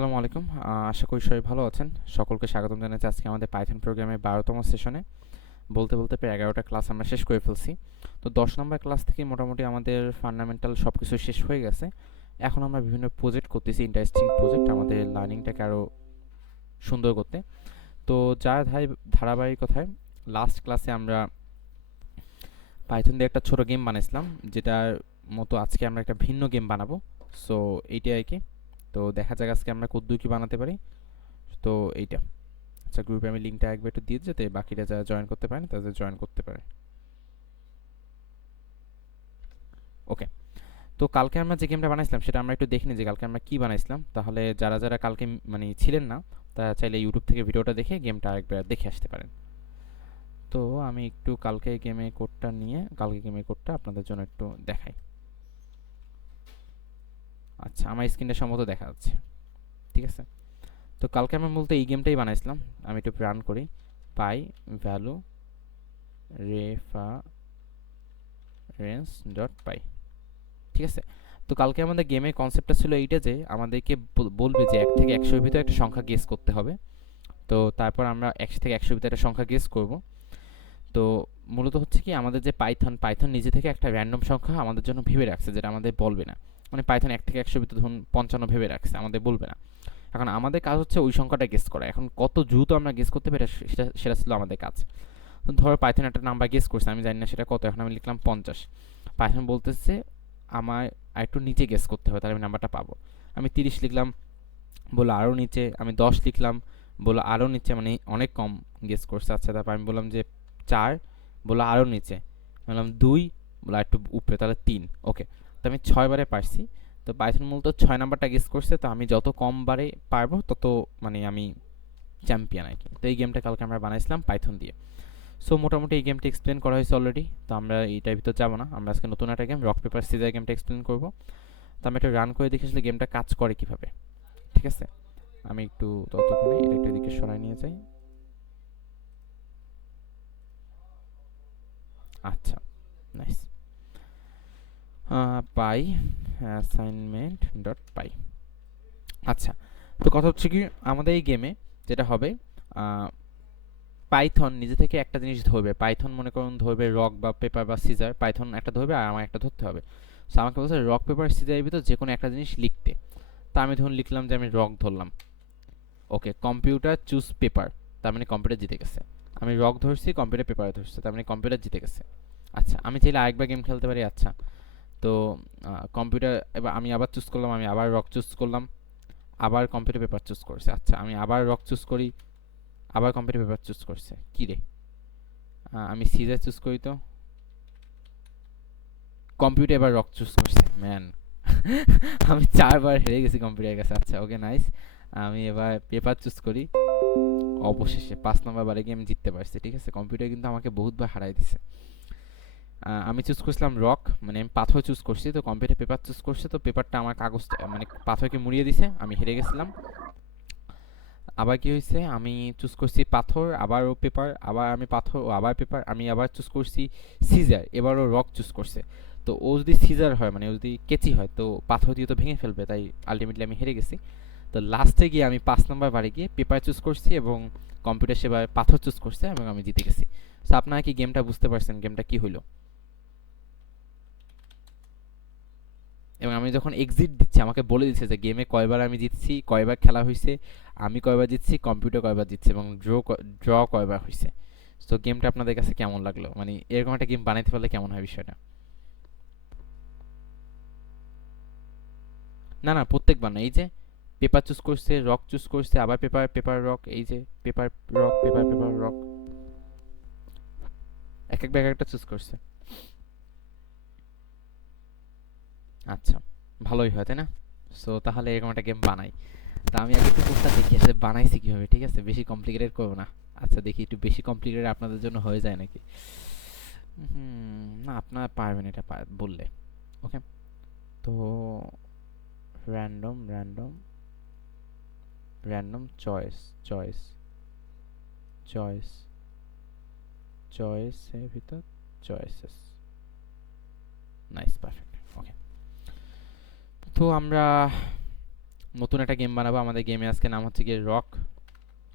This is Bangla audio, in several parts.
আসসালামু আলাইকুম। আশা করি সবাই ভালো আছেন। সকলকে স্বাগতম জানাচ্ছি আজকে আমাদের পাইথন প্রোগ্রামের ১২তম সেশনে। বলতে বলতে প্রায় ১১টা ক্লাস আমরা শেষ করে ফেলছি। তো ১০ নম্বর ক্লাস থেকে মোটামুটি আমাদের ফান্ডামেন্টাল সব কিছু শেষ হয়ে গেছে। এখন আমরা বিভিন্ন প্রজেক্ট করতেছি, ইন্টারেস্টিং প্রজেক্ট আমাদের লার্নিংটাকে আরও সুন্দর করতে। তো যার ধারাবাহিকতায় লাস্ট ক্লাসে আমরা পাইথন দিয়ে একটা ছোট গেম বানাইছিলাম, যেটার মতো আজকে আমরা একটা ভিন্ন গেম বানাবো। সো এইটাই আর কি। তো দেখা যাক আজকে আমরা কতদূর কি বানাতে পারি। তো এইটা, আচ্ছা, গ্রুপে আমি লিঙ্কটা একবার একটু দিয়ে যাতে বাকিরা যারা জয়েন করতে পারেন তাদের জয়েন করতে পারে। ওকে, তো কালকে আমরা যে গেমটা বানাইছিলাম সেটা আমরা একটু দেখে নিই যে কালকে আমরা কি বানাইছিলাম। তাহলে যারা যারা কালকে মানে ছিলেন না তারা চাইলে ইউটিউব থেকে ভিডিওটা দেখে গেমটা একবার দেখে আসতে পারেন। তো আমি একটু কালকে গেমের কোডটা আপনাদের জন্য একটু দেখাই। আচ্ছা, আমার স্ক্রিনটা সম্ভবত দেখা যাচ্ছে, ঠিক আছে। তো কালকে আমরা মূলত এই গেমটাই বানাইছিলাম। আমি একটু রান করি। পাই ভ্যালু রেফারেন্স.পাই, ঠিক আছে। তো কালকে আমাদের গেমের কনসেপ্টটা ছিল এইটা যে আমাদেরকে বলবে যে ১ থেকে ১০০ এর ভিতরে একটা সংখ্যা গেস করতে হবে। তো তারপর আমরা ১ থেকে ১০০ এর ভিতরে একটা সংখ্যা গেস করব। তো মূলত হচ্ছে কি, আমাদের যে পাইথন নিজে থেকে একটা র্যান্ডম সংখ্যা আমাদের জন্য ভেবে রাখছে, যেটা আমাদের বলবে না। মানে পাইথন ১ থেকে ১০০ এর ভিতরে ধরুন ৫৫ ভেবে রাখছে, আমাদের বলবে না। এখন আমাদের কাজ হচ্ছে ওই সংখ্যাটা গেস করা। এখন কত দ্রুত আমরা গেস করতে পারি সেটা সেটা ছিল আমাদের কাজ। তো ধরো পাইথন একটা নাম্বার গেস করছে, আমি জানি না সেটা কত, এখন আমি লিখলাম ৫০। পাইথন বলতেছে আমার আরেকটু নিচে গেস করতে হবে, তাহলে আমি নাম্বারটা পাবো। আমি ৩০ লিখলাম, বললো আরও নিচে। আমি ১০ লিখলাম, বললো আরও নিচে, মানে অনেক কম গেস করছে। আচ্ছা, তারপর আমি বললাম যে ৪, বললো আরও নিচে। বললাম ২, বললো একটু উপরে, তাহলে ৩। ওকে, তো আমি ৬ বারে পারছি। তো পাইথন মূলত ৬ নাম্বারটা গেস করছে। তো আমি যত কম বারে পারবো তত মানে আমি চ্যাম্পিয়ন আর কি। তো এই গেমটা কালকে আমরা বানাইছিলাম পাইথন দিয়ে। সো মোটামুটি এই গেমটা এক্সপ্লেন করা হয়েছে অলরেডি। তো আমরা এইটার ভিতর যাবো না, আমরা আজকে নতুন একটা গেম রক পেপার সিজার গেমটা এক্সপ্লেন করবো। তো আমি একটা রান করে দেখে আসলে গেমটা কাজ করে কিভাবে, ঠিক আছে। আমি একটু ততক্ষণে এটা একটু এদিকে সরাই নিয়ে যাই। আচ্ছা, নাইস। পাই অ্যাসাইনমেন্ট.পাই। আচ্ছা, তো কথা হচ্ছে কি, আমাদের এই গেমে যেটা হবে, পাইথন নিজে থেকে একটা জিনিস ধরবে। পাইথন মনে করুন ধরবে রক বা পেপার বা সিজার, পাইথন একটা ধরবে আর আমার একটা ধরতে হবে। সো আমাকে বলছে রক পেপার সিজারের ভিতর যে কোনো একটা জিনিস লিখতে। তা আমি ধরুন লিখলাম যে আমি রক ধরলাম। ওকে, কম্পিউটার চুজ পেপার, তার মানে কম্পিউটার জিতে গেছে। আমি রক ধরছি, কম্পিউটার পেপার ধরছে, তার মানে কম্পিউটার জিতে গেছে। আচ্ছা, আমি চাইলে আরেকবার গেম খেলতে পারি। আচ্ছা, তো কম্পিউটার, এবার আমি আবার চুজ করলাম, আমি আবার রক চুজ করলাম, আবার কম্পিউটার পেপার চুজ করছে। আচ্ছা, আমি আবার রক চুজ করি, আবার কম্পিউটার পেপার চুজ করছে। কী রে, আমি সিজার চুজ করি, তো কম্পিউটার এবার রক চুজ করছে। ম্যান, আমি ৪ বার হেরে গেছি কম্পিউটারের কাছে। আচ্ছা, ওকে, নাইস। আমি এবার পেপার চুজ করি, অবশেষে ৫ নম্বর বারে গিয়ে আমি জিততে পারছি, ঠিক আছে। কম্পিউটার কিন্তু আমাকে বহুতবার হারাই দিছে। আমি চুজ করছিলাম রক, মানে আমি পাথর চুজ করছি, তো কম্পিউটার পেপার চুজ করছে, তো পেপারটা আমার কাগজটা মানে পাথরকে মুড়িয়ে দিছে, আমি হেরে গেছিলাম। আবার কি হয়েছে, আমি চুজ করছি পাথর, আবারও পেপার, আবার আমি পাথর, ও আবার পেপার, আমি আবার চুজ করছি সিজার, এবারও রক চুজ করছে। তো ও যদি সিজার হয়, মানে ও যদি কেচি হয়, তো পাথর দিয়ে তো ভেঙে ফেলবে, তাই আলটিমেটলি আমি হেরে গেছি। তো লাস্টে গিয়ে আমি ৫ নম্বর বারে গিয়ে পেপার চুজ করছি এবং কম্পিউটার সেবার পাথর চুজ করছে এবং আমি জিতে গেছি। সো আপনারা কি গেমটা বুঝতে পারছেন, গেমটা কি হইলো? এবং আমি যখন এক্সিট দিচ্ছি আমাকে বলে দিচ্ছে যে গেমে কয়বার আমি জিতছি, কয়বার খেলা হয়েছে, আমি কয়বার জিতছি, কম্পিউটার কয়বার জিতছে এবং ড্র কয়বার হয়েছে। তো গেমটা আপনাদের কাছে কেমন লাগলো? মানে এরকম একটা গেম বানাইতে পারলে কেমন হয় বিষয়টা? না না, প্রত্যেকবার না, এই যে পেপার চুজ করছে, রক চুজ করছে, আবার পেপার পেপার রক, এই যে paper rock paper paper rock, এক একটা চুজ করছে। আচ্ছা, ভালোই হয় তাই না? সো তাহলে এরকম একটা গেম বানাই। তা আমি আগে একটু কোডটা দেখি আসলে বানাইছি কিভাবে, ঠিক আছে, বেশি কমপ্লিকেটেড করবো না। আচ্ছা, দেখি একটু বেশি কমপ্লিকেটেড আপনাদের জন্য হয়ে যায় নাকি। না, আপনারা পারবেন এটা বললে। ওকে, তো random random random choice choice choice চয়েসের ভিতর চয়েসেস, নাইস, পারফেক্ট। ওকে, তো আমরা নতুন একটা গেম বানাবো। আমাদের গেমে আজকে নাম হচ্ছে গিয়ে রক,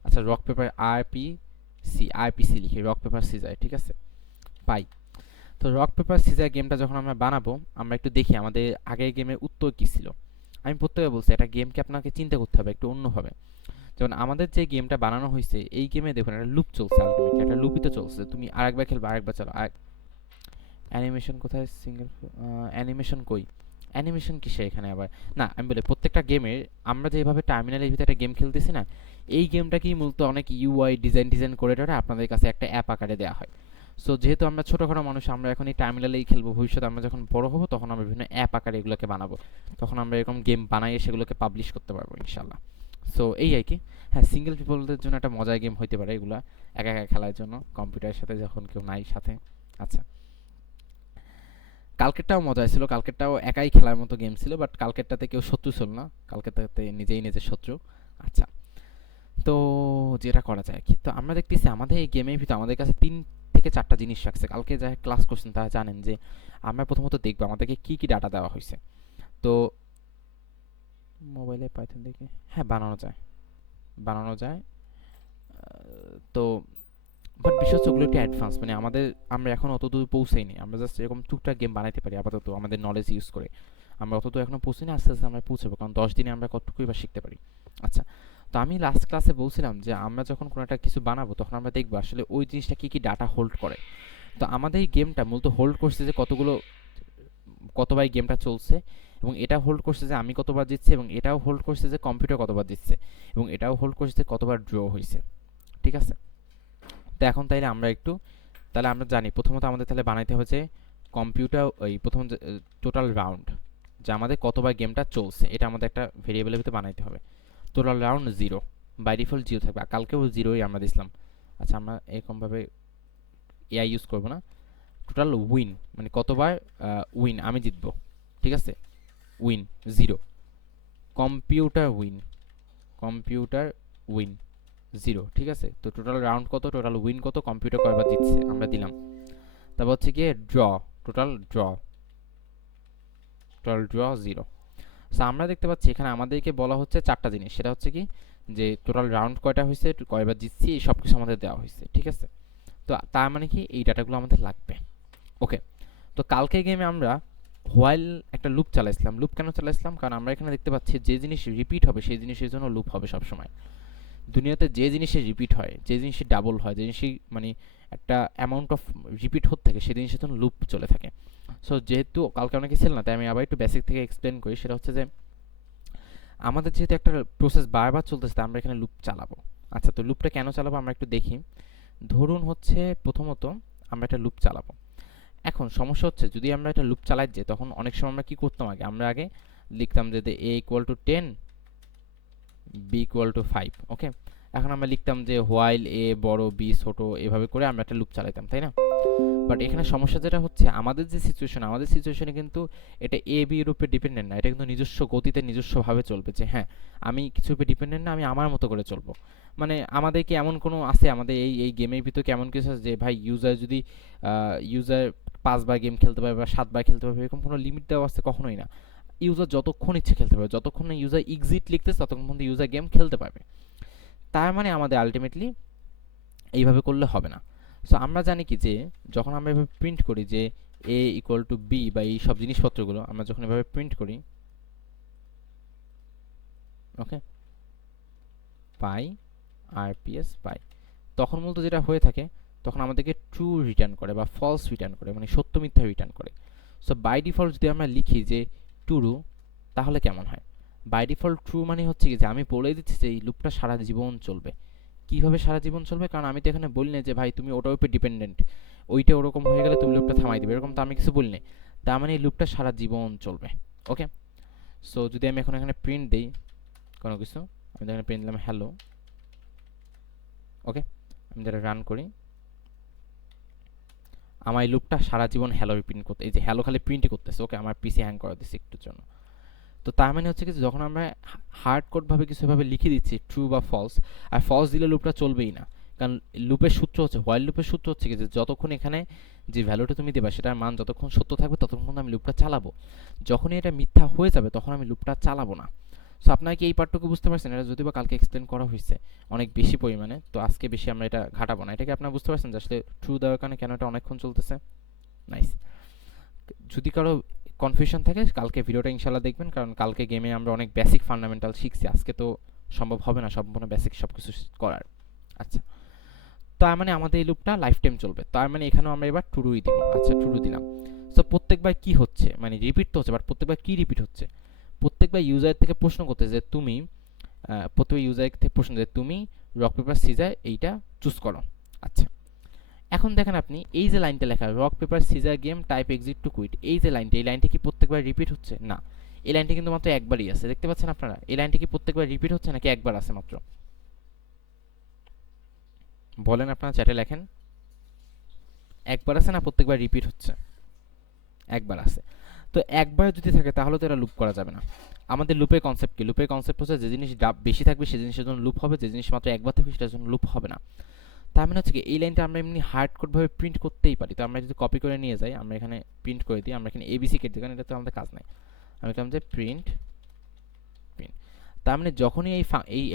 আচ্ছা রক পেপার আরপিসি লিখি, রক পেপার সিজার, ঠিক আছে, পাই। তো রক পেপার সিজার গেমটা যখন আমরা বানাবো, আমরা একটু দেখি আমাদের আগের গেমের উত্তর কী ছিল। আমি প্রত্যেকে বলছি একটা গেমকে আপনাকে চিন্তা করতে হবে একটু অন্যভাবে। যেমন আমাদের যে গেমটা বানানো হয়েছে এই গেমে দেখুন একটা লুপ চলছে, আলটিমেটলি একটা লুপই তো চলছে, তুমি আরেকবার খেলবে আরেকবার চলো। অ্যানিমেশন কোথায়, সিঙ্গেল অ্যানিমেশন কই, অ্যানিমেশন কিসে এখানে আবার, না আমি বলি প্রত্যেকটা গেমের আমরা যেভাবে টার্মিনালের ভিতরে একটা গেম খেলতেছি না, এই গেমটাকেই মূলত অনেক ইউআই ডিজাইন করে ধরে আপনাদের কাছে একটা অ্যাপ আকারে দেওয়া হয়। সো যেহেতু আমরা ছোটোখাটো মানুষ, আমরা এখন এই টার্মিনালেই খেলবো, ভবিষ্যতে আমরা যখন বড় হবো তখন আমরা বিভিন্ন অ্যাপ আকারে এগুলোকে বানাবো, তখন আমরা এরকম গেম বানাইয়ে সেগুলোকে পাবলিশ করতে পারবো ইনশাল্লাহ। সো এই আর কি। হ্যাঁ, সিঙ্গেল পিপলদের জন্য একটা মজার গেম হইতে পারে এগুলা, একা একা খেলার জন্য কম্পিউটারের সাথে যখন কেউ নাই সাথে। আচ্ছা, কালকেরটাও মজা ছিল, কালকেরটাও একাই খেলার মতো গেম ছিল, বাট কালকেরটাতে কেউ শত্রু ছিল না, কালকেরটাতে নিজেই নিজের শত্রু। আচ্ছা, তো যেটা করা যায় কি, তো আমরা দেখতেছি আমাদের এই গেমের ভিতরে আমাদের কাছে 3 থেকে 4টা জিনিস রাখছে। কালকে যারা ক্লাস করছেন তারা জানেন যে আমরা প্রথমত দেখবো আমাদেরকে কি কি ডাটা দেওয়া হয়েছে। তো মোবাইলে পাইথন দেখে হ্যাঁ বানানো যায়, বানানো যায়। তো বাট বিষয় হচ্ছে ওগুলো একটু অ্যাডভান্স, মানে আমরা এখন অত দূর পৌঁছাইনি, আমরা জাস্ট এরকম টুকটাক গেম বানাইতে পারি আপাতত আমাদের নলেজ ইউজ করে। আমরা অত দূর এখনো পৌঁছাইনি, আস্তে আস্তে আমরা পৌঁছাবো, কারণ 10 দিনে আমরা কতটুকুই বা শিখতে পারি। আচ্ছা, তো আমি লাস্ট ক্লাসে বলছিলাম যে আমরা যখন কোনো একটা কিছু বানাবো তখন আমরা দেখবো আসলে ওই জিনিসটা কী কী ডাটা হোল্ড করে। তো আমাদের এই গেমটা মূলত হোল্ড করছে যে কতবার এই গেমটা চলছে, এবং এটা হোল্ড করছে যে আমি কতবার জিতছি, এবং এটাও হোল্ড করছে যে কম্পিউটার কতবার জিতছে, এবং এটাও হোল্ড করছে যে কতবার ড্র হয়েছে, ঠিক আছে। তো এখন তাইলে তাহলে আমরা জানি প্রথমত আমাদের তাহলে বানাইতে হবে যে কম্পিউটার ওই প্রথম টোটাল রাউন্ড, যে আমাদের কতবার গেমটা চলছে এটা আমাদের একটা ভেরিয়েবলের ভিতরে বানাইতে হবে। টোটাল রাউন্ড 0, বাই ডিফল্ট 0 থাকবে, আর কালকেও 0ই আমরা দিছিলাম। আচ্ছা, আমরা এরকমভাবে এআই ইউজ করবো না। টোটাল উইন মানে কতবার উইন আমি জিতবো, ঠিক আছে, উইন 0। কম্পিউটার উইন 0, ঠিক আছে। তো টোটাল রাউন্ড কত, টোটাল উইন কত, কম্পিউটার কয়বার জিতছে আমরা দিলাম। তারপর হচ্ছে গিয়ে টোটাল ড্র 0। সো আমরা দেখতে পাচ্ছি এখানে আমাদেরকে বলা হচ্ছে 4টা জিনিস, সেটা হচ্ছে কি যে টোটাল রাউন্ড কয়টা হয়েছে, কয়বার জিতছি, এই সব কিছু আমাদের দেওয়া হয়েছে, ঠিক আছে। তো তার মানে কি এই ডাটাগুলো আমাদের লাগবে। ওকে, তো কালকে গেমে আমরা হোয়াইল একটা লুপ চালাইছিলাম। লুপ কেন চালাইছিলাম, কারণ আমরা এখানে দেখতে পাচ্ছি যে জিনিস রিপিট হবে সেই জিনিসের জন্য লুপ হবে সবসময়। দুনিয়াতে যে জিনিসের রিপিট হয়, যে জিনিসের ডাবল হয়, যে জিনিসই মানে একটা অ্যামাউন্ট অফ রিপিট হতে থাকে, সেই জিনিসের জন্য লুপ চলে থাকে। সো যেহেতু কালকে অনেকে ছিল না, তাই আমি আবার একটু বেসিক থেকে এক্সপ্লেন করি। সেটা হচ্ছে যে আমাদের যেহেতু একটা প্রসেস বারবার চলতেছে, তাই আমরা এখানে লুপ চালাবো। আচ্ছা, তো লুপটা কেন চালাবো আমরা একটু দেখি। ধরুন হচ্ছে প্রথমত আমরা একটা লুপ চালাবো। এখন সমস্যা হচ্ছে যদি আমরা একটা লুপ চালাই যে, তখন অনেক সময় আমরা কি করতাম, আমরা আগে লিখতাম যে a = 10, b = 5, ওকে। এখন আমরা লিখতাম যে হোয়াইল a বড় b ছোট, এভাবে করে আমরা একটা লুপ চালাইতাম, তাই না। বাট এখানে সমস্যা যেটা হচ্ছে আমাদের সিচুয়েশনে কিন্তু এটা এ বি এর উপরে ডিপেন্ডেন্ট না, এটা কিন্তু নিজস্ব গতিতে নিজস্বভাবে চলবে, যে হ্যাঁ আমি কিছুর উপরে ডিপেন্ডেন্ট না, আমি আমার মতো করে চলবো। মানে আমাদের কি এমন কোনো আছে, আমাদের এই গেমের ভিতরে কি এমন কিছু আছে যে ভাই ইউজার 5বার গেম খেলতে পারবে বা 7বার খেলতে পারবে, এরকম কোনো লিমিট দেওয়া আছে? কখনোই না। ইউজার যতক্ষণ ইচ্ছে খেলতে পারবে, যতক্ষণ না ইউজার এক্সিট লিখতেছে ততক্ষণ পর্যন্ত ইউজার গেম খেলতে পারবে। তার মানে আমাদের আলটিমেটলি এইভাবে করলে হবে না। সো আমরা জানি কি যে যখন আমরা এভাবে প্রিন্ট করি যে a = b বা এই সব জিনিসপত্রগুলো আমরা যখন এভাবে প্রিন্ট করি, ওকে, পাই rps পাই, তখন মূলত যেটা হয়ে থাকে তখন আমাদেরকে ট্রু রিটার্ন করে বা ফলস রিটার্ন করে, মানে সত্য মিথ্যা রিটার্ন করে। সো বাই ডিফল্ট যদি আমরা লিখি যে ট্রু, তাহলে কেমন হয়? বাই ডিফল্ট ট্রু মানে হচ্ছে কি যে আমি বলে দিচ্ছি যে এই লুপটা সারা জীবন চলবে। কিভাবে সারা জীবন চলবে, কারণ আমি তো এখানে বলি না যে ভাই তুমি ওটার উপর ডিপেন্ডেন্ট, ওইটা ওরকম হয়ে গেলে তুমি লুপটা থামাই দেবে, এরকম তো আমি কিছু বলি না। তার মানে এই লুপটা সারা জীবন চলবে, ওকে। সো যদি আমি এখন এখানে প্রিন্ট দিই কোনো কিছু, আমি এখানে প্রিন্ট দিলাম হ্যালো, ওকে, আমি যেটা রান করি, আমার এই লুপটা সারা জীবন হ্যালো প্রিন্ট করতে, এই যে হ্যালো খালি প্রিন্টই করতেছে, ওকে। আমার পিসি হ্যাং করে দিচ্ছে একটুর জন্য। তো তার মানে হচ্ছে কি যখন আমরা হার্ড কোডভাবে কিছু ভাবে লিখে দিচ্ছি ট্রু বা ফলস, আর ফলস দিলে লুপটা চলবেই না, কারণ লুপের সূত্র হচ্ছে, হোয়াইল লুপের সূত্র হচ্ছে কি যে যতক্ষণ এখানে যে ভ্যালুটা তুমি দেবা সেটার মান যতক্ষণ সত্য থাকবে ততক্ষণ আমি লুপটা চালাবো। যখনই এটা মিথ্যা হয়ে যাবে তখন আমি লুপটা চালাবো না। সো আপনারা কি এই পার্টটুকু বুঝতে পারছেন? এটা যদিও বা কালকে এক্সপ্লেন করা হয়েছে অনেক বেশি পরিমাণে, তো আজকে বেশি আমরা এটা ঘাটাবো না। এটাকে আপনারা বুঝতে পারছেন যে আসলে ট্রু দেওয়ার কারণে কেন এটা অনেকক্ষণ চলতেছে? নাইস। যদি কারো কনফিউশন থাকে কালকে ভিডিওটা ইনশাল্লাহ দেখবেন, কারণ কালকে গেমে আমরা অনেক বেসিক ফান্ডামেন্টাল শিখছি, আজকে তো সম্ভব হবে না সম্পূর্ণ বেসিক সব কিছু করার। আচ্ছা, তার মানে আমাদের এই লুপটা লাইফ টাইম চলবে, তার মানে এখানেও আমরা এবার টুরুই দিব। আচ্ছা, টুরু দিলাম। সো প্রত্যেকবার কি হচ্ছে, মানে রিপিট তো হচ্ছে, বাট প্রত্যেকবার কি রিপিট হচ্ছে? প্রত্যেকবার ইউজার থেকে প্রশ্ন করতে যে তুমি প্রত্যেক ইউজার থেকে প্রশ্ন যে তুমি রক পেপার সিজার এইটা চুজ করো। আচ্ছা, এখন দেখেন আপনি এই যে লাইনটা লেখা rock paper scissor game type exit to quit, এই যে লাইনটা, এই লাইনটা কি প্রত্যেকবার রিপিট হচ্ছে? না, এই লাইনটা কিন্তু মাত্র একবারই আছে, দেখতে পাচ্ছেন আপনারা? এই লাইনটা কি প্রত্যেকবার রিপিট হচ্ছে নাকি একবার আছে মাত্র? বলেন, আপনারা চ্যাটে লেখেন। একবার আছে না প্রত্যেকবার রিপিট হচ্ছে? একবার আছে। তো একবার যদি থাকে তাহলে তো এটা লুপ করা যাবে না। আমাদের লুপের কনসেপ্ট কি? লুপের কনসেপ্ট হচ্ছে যে জিনিস বেশি থাকবে সেই জিনিসের জন্য লুপ হবে, যে জিনিস মাত্র একবার থাকবে সেটার জন্য লুপ হবে না। তার মানে হচ্ছে কি এই লাইনটা আমরা এমনি হার্ডকোডভাবে প্রিন্ট করতেই পারি। তো আমরা যদি কপি করে নিয়ে যাই, আমরা এখানে প্রিন্ট করে দিই, আমরা এখানে এবিসি কেটে দিই, কারণ এটা তো আমাদের কাজ নাই। আমি লিখলাম যে প্রিন্ট প্রিন্ট। তার মানে যখনই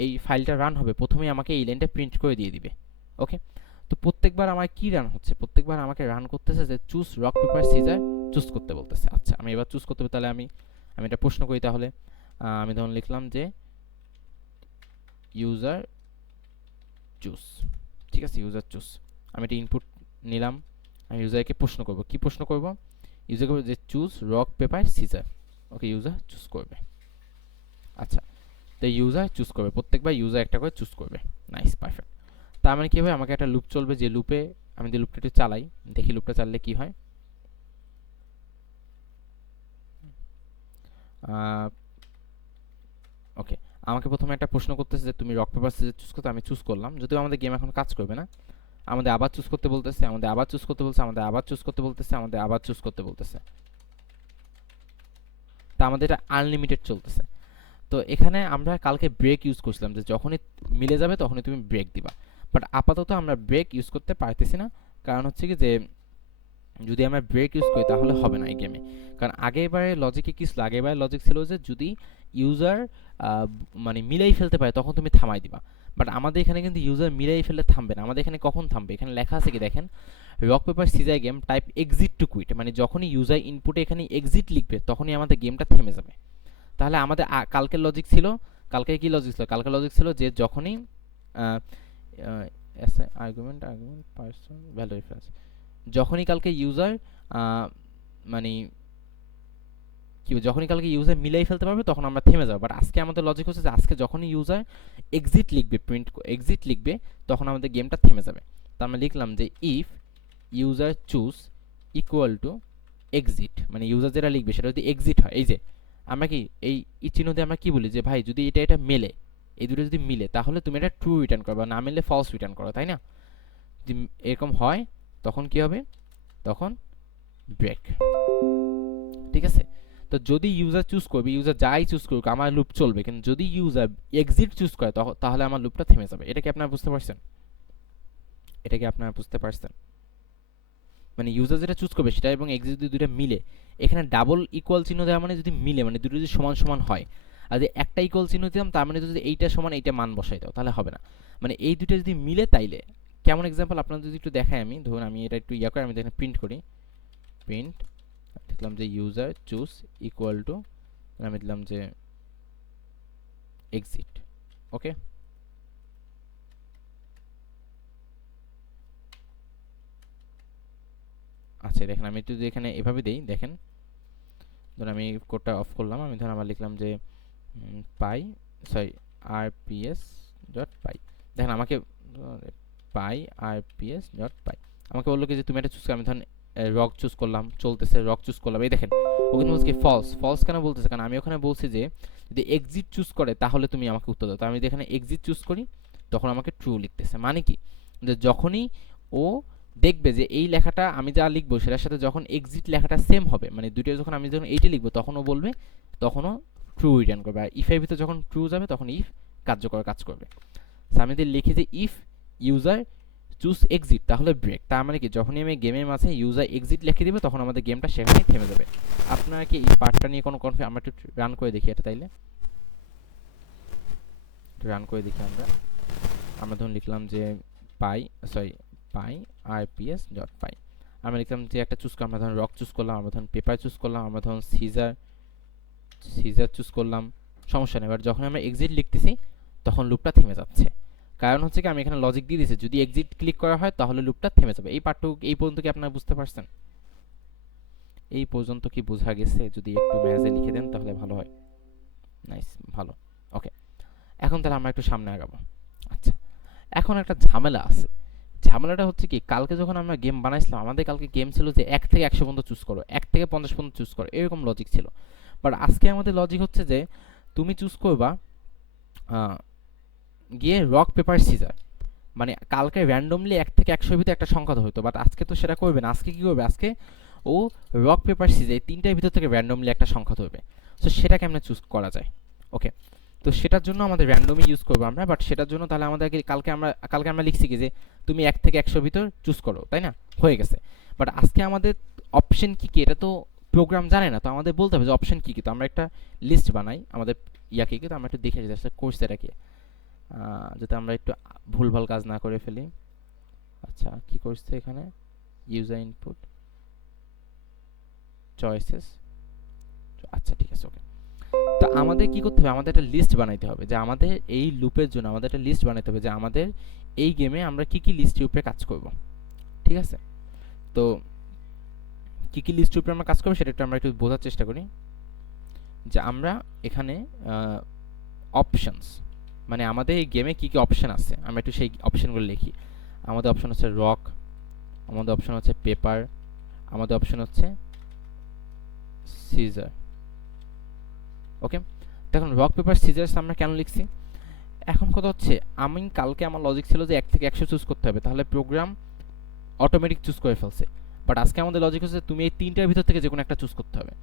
এই ফাইলটা রান হবে প্রথমেই আমাকে এই লাইনটা প্রিন্ট করে দিয়ে দিবে। ওকে, তো প্রত্যেকবার আমার কি রান হচ্ছে? প্রত্যেকবার আমাকে রান করতেছে যে choose rock paper caesar choose করতে বলতেছে। আচ্ছা, আমি এবার চুজ করতে হবে, তাহলে আমি এটা প্রশ্ন করি। তাহলে আমি ধরুন লিখলাম যে ইউজার চুজ, ঠিক আছে, ইউজার চুজ। আমি এটা ইনপুট নিলাম, আমি ইউজারকে প্রশ্ন করব। কি প্রশ্ন করব? ইউজার করবে যে চুজ রক পেপার সিজার। ওকে, ইউজার চুজ করবে। আচ্ছা, তো ইউজার চুজ করবে, প্রত্যেকবার ইউজার একটা করে চুজ করবে। Nice, perfect. তার মানে কি হবে? আমাকে একটা লুপ চলবে, যে লুপে আমি যে লুপটা একটু চালাই, দেখি লুপটা চাললে কি হয়। ওকে, আমাকে প্রথমে একটা প্রশ্ন করতেছে যে তুমি রক পেপার সিজার চুজ করতে, আমি চুজ করলাম। যদিও আমাদের গেম এখন কাজ করবে না, আমাদের আবার চুজ করতে বলতেছে, আমাদের আবার চুজ করতে বলছে, আমাদের আবার চুজ করতে বলতেছে, আমাদের আবার চুজ করতে বলতেছে। তা আমাদের এটা আনলিমিটেড চলতেছে। তো এখানে আমরা কালকে ব্রেক ইউজ করছিলাম, যে যখনই মিলে যাবে তখনই তুমি ব্রেক দিবা। বাট আপাতত আমরা ব্রেক ইউজ করতে পারতেছি না, কারণ হচ্ছে কি যে যদি আমরা ব্রেক ইউজ করি তাহলে হবে না এই গেমে। কারণ আগেরবারে লজিকে কি ছিল? আগেরবারে লজিক ছিল যে যদি ইউজার মানে মিলাই ফেলতে পারে তখন তুমি থামাই দিবা। বাট আমাদের এখানে কিন্তু ইউজার মিলাই ফেললে থামবে না। আমাদের এখানে কখন থামবে? এখানে লেখা আছে কি দেখেন, rock paper scissor game type exit to quit, মানে যখনই ইউজার ইনপুটে এখানে এক্সিট লিখবে তখনই আমাদের গেমটা থেমে যাবে। তাহলে আমাদের কালকের লজিক ছিল, কালকে কি লজিক ছিল? কালকের লজিক ছিল যে যখনই আর্গুমেন্ট পার্সন ভ্যালু রেফারেন্স, যখনই কালকে ইউজার মানে কি, যখনই কালকে ইউজার মিলাই ফেলতে পারবে তখন আমরা থেমে যাবো। বাট আজকে আমাদের লজিক হচ্ছে যে আজকে যখনই ইউজার এক্সিট লিখবে, প্রিন্ট এক্সিট লিখবে, তখন আমাদের গেমটা থেমে যাবে। তো আমরা লিখলাম যে if user choose equal to exit, মানে ইউজার যেটা লিখবে সেটা যদি এক্সিট হয়, এই যে আমরা কি এই চিহ্ন দিয়ে আমরা কি বলি যে ভাই যদি এটা মেলে, এই দুটো যদি মিলে তাহলে তুমি এটা ট্রু রিটার্ন করো, না মিললে ফলস রিটার্ন করো, তাই না? যদি এরকম হয় তখন কি হবে? তখন ব্রেক। ঠিক আছে, তো যদি ইউজার চুজ করবে, ইউজার যাই চুজ করুক আমার লুপ চলবে, কিন্তু যদি ইউজার এক্সিট চুজ করে তাহলে আমার লুপটা থেমে যাবে। এটা কি আপনারা বুঝতে পারছেন? এটা কি আপনারা বুঝতে পারছেন? মানে ইউজার যেটা চুজ করবে সেটা এবং এক্সিট যদি দুটো মিলে, এখানে ডাবল ইকুয়াল চিহ্ন দেওয়া মানে যদি মিলে, মানে দুটো যদি সমান সমান হয়। আর যদি একটা ইকুয়াল চিহ্ন দিতাম তার মানে যদি এইটা সমান এইটা মান বসাই দাও তাহলে হবে না। মানে এই দুটো যদি মিলে তাইলে কেমন এক্সাম্পল আপনাদের যদি একটু দেখাই, আমি ধরুন আমি এটা একটু করে আমি এখানে প্রিন্ট করি, প্রিন্ট লিখলাম যে ইউজার চুজ ইকুয়াল টু, আমি দিলাম যে এক্সিট। ওকে, আচ্ছা দেখেন আমি যদি এখানে এভাবে দেই, দেখেন ধরুন আমি কোডটা অফ করলাম, আমি ধরুন আবার লিখলাম যে পাই rps ডট পাই, দেখেন আমাকে পাই rps ডট পাই, আমাকে বললো কি যে তুমি এটা চুজ করো, আমি ধরুন রক চুজ করলাম, চলতেছে রক চুজ করলাম, এই দেখেন ও কিন্তু বলছে কি ফলস। ফলস কেন বলতেছে? কারণ আমি ওখানে বলছি যে যদি এক্সিট চুজ করে তাহলে তুমি আমাকে উত্তর দাও। তো আমি যদি এখানে এক্সিট চুজ করি তখন আমাকে ট্রু লিখতেছে। মানে কি, যে যখনই ও দেখবে যে এই লেখাটা আমি যা লিখবো সেটার সাথে যখন এক্সিট লেখাটা সেম হবে, মানে দুটো যখন আমি যখন এইটা লিখবো তখন ও বলবে, তখনও ট্রু রিটার্ন করবে। আর ইফের ভিতরে যখন ট্রু যাবে তখন ইফ কার্যকর কাজ করবে। আমি যদি লিখি যে ইফ ইউজার চুজ এক্সিট তাহলে ব্রেক, তার মানে কি যখনই আমি গেমের মাঝে ইউজার এক্সিট লিখে দিবে তখন আমাদের গেমটা সেখানেই থেমে যাবে। আপনারা কি এই পার্টটা নিয়ে কোনো কনফিউশন? আমরা একটু রান করে দেখি এটা তাইলে। রান করে দেখি আমরা। আমরা ধরুন লিখলাম যে পাই rps ডট পাই। আমরা লিখলাম যে একটা চুজ করলাম, আমরা ধরুন রক চুজ করলাম, আমরা ধরুন পেপার চুজ করলাম, আমরা ধরুন সিজার চুজ করলাম, সমস্যা নেই। এবার যখন আমরা এক্সিট লিখতেছি তখন লুপটা থেমে যাচ্ছে, কারণ হচ্ছে কি আমি এখানে লজিক দিয়ে দিয়েছি যদি এক্সিট ক্লিক করা হয় তাহলে লুপটা থেমে যাবে। এই পার্টটুকু এই পর্যন্ত কি আপনারা বুঝতে পারছেন? এই পর্যন্ত কি বোঝা গেছে? যদি একটু ম্যাজে লিখে দেন তাহলে ভালো হয়। নাইস, ভালো। ওকে, এখন তাহলে আমরা একটু সামনে আগাবো। আচ্ছা, এখন একটা ঝামেলা আছে। ঝামেলাটা হচ্ছে কি, কালকে যখন আমরা গেম বানাইছিলাম আমাদের কালকে গেম ছিল যে 1 থেকে 100 পর্যন্ত চুজ করো, 1 থেকে 50 পর্যন্ত চুজ করো, এরকম লজিক ছিল। বাট আজকে আমাদের লজিক হচ্ছে যে তুমি চুজ করবা গিয়ে রক পেপার সিজার, মানে কালকে র্যান্ডমলি 1 থেকে 100 ভিতরে একটা সংখ্যা হতো, বাট আজকে তো সেটা করবে না। আজকে কি করবে? আজকে ও রক পেপার সিজার এই তিনটার ভিতর থেকে র্যান্ডমলি একটা সংখ্যা ধরবে। সো সেটা কেমনে চুজ করা যায়? ওকে, তো সেটার জন্য আমাদের র্যান্ডমই ইউজ করবো আমরা। বাট সেটার জন্য তাহলে আমাদের কালকে আমরা লিখছি কি যে তুমি 1 থেকে 100 ভিতর চুজ করো, তাই না? হয়ে গেছে। বাট আজকে আমাদের অপশন কি কি এটা তো প্রোগ্রাম জানে না, তো আমাদের বলতে হবে যে অপশন কি কি। তো আমরা একটা লিস্ট বানাই আমাদের ইয়াকে কি, তো আমরা একটু দেখে যাচ্ছি কোর্সের কি, যাতে আমরা একটু ভুলভাল কাজ না করে ফেলি। আচ্ছা, কি করছে এখানে? User input choices. আচ্ছা ঠিক আছে, ওকে। তো আমাদের কি করতে হবে? আমাদের একটা লিস্ট বানাইতে হবে যে আমাদের এই লুপের জন্য আমাদের একটা লিস্ট বানাইতে হবে যে আমাদের এই গেমে আমরা কি কি লিস্টের উপরে কাজ করব। ঠিক আছে, তো কি কি লিস্টের উপরে আমরা কাজ করব সেটা একটু আমরা একটু বোঝার চেষ্টা করি। যে আমরা এখানে অপশনস, মানে আমাদের এই গেমে কি কি অপশন আছে আমরা একটু সেই অপশনগুলো লিখি। আমাদের অপশন হচ্ছে রক, আমাদের অপশন হচ্ছে পেপার, আমাদের অপশন হচ্ছে সিজার। ওকে, দেখুন রক পেপার সিজার্স আমরা কেন লিখছি? এখন কথা হচ্ছে আমি কালকে আমার লজিক ছিল যে 1 থেকে 100 চুজ করতে হবে, তাহলে প্রোগ্রাম অটোমেটিক চুজ করে ফেলছে। বাট আজকে আমাদের লজিক হচ্ছে তুমি এই তিনটার ভিতর থেকে যে কোনো একটা চুজ করতে হবে।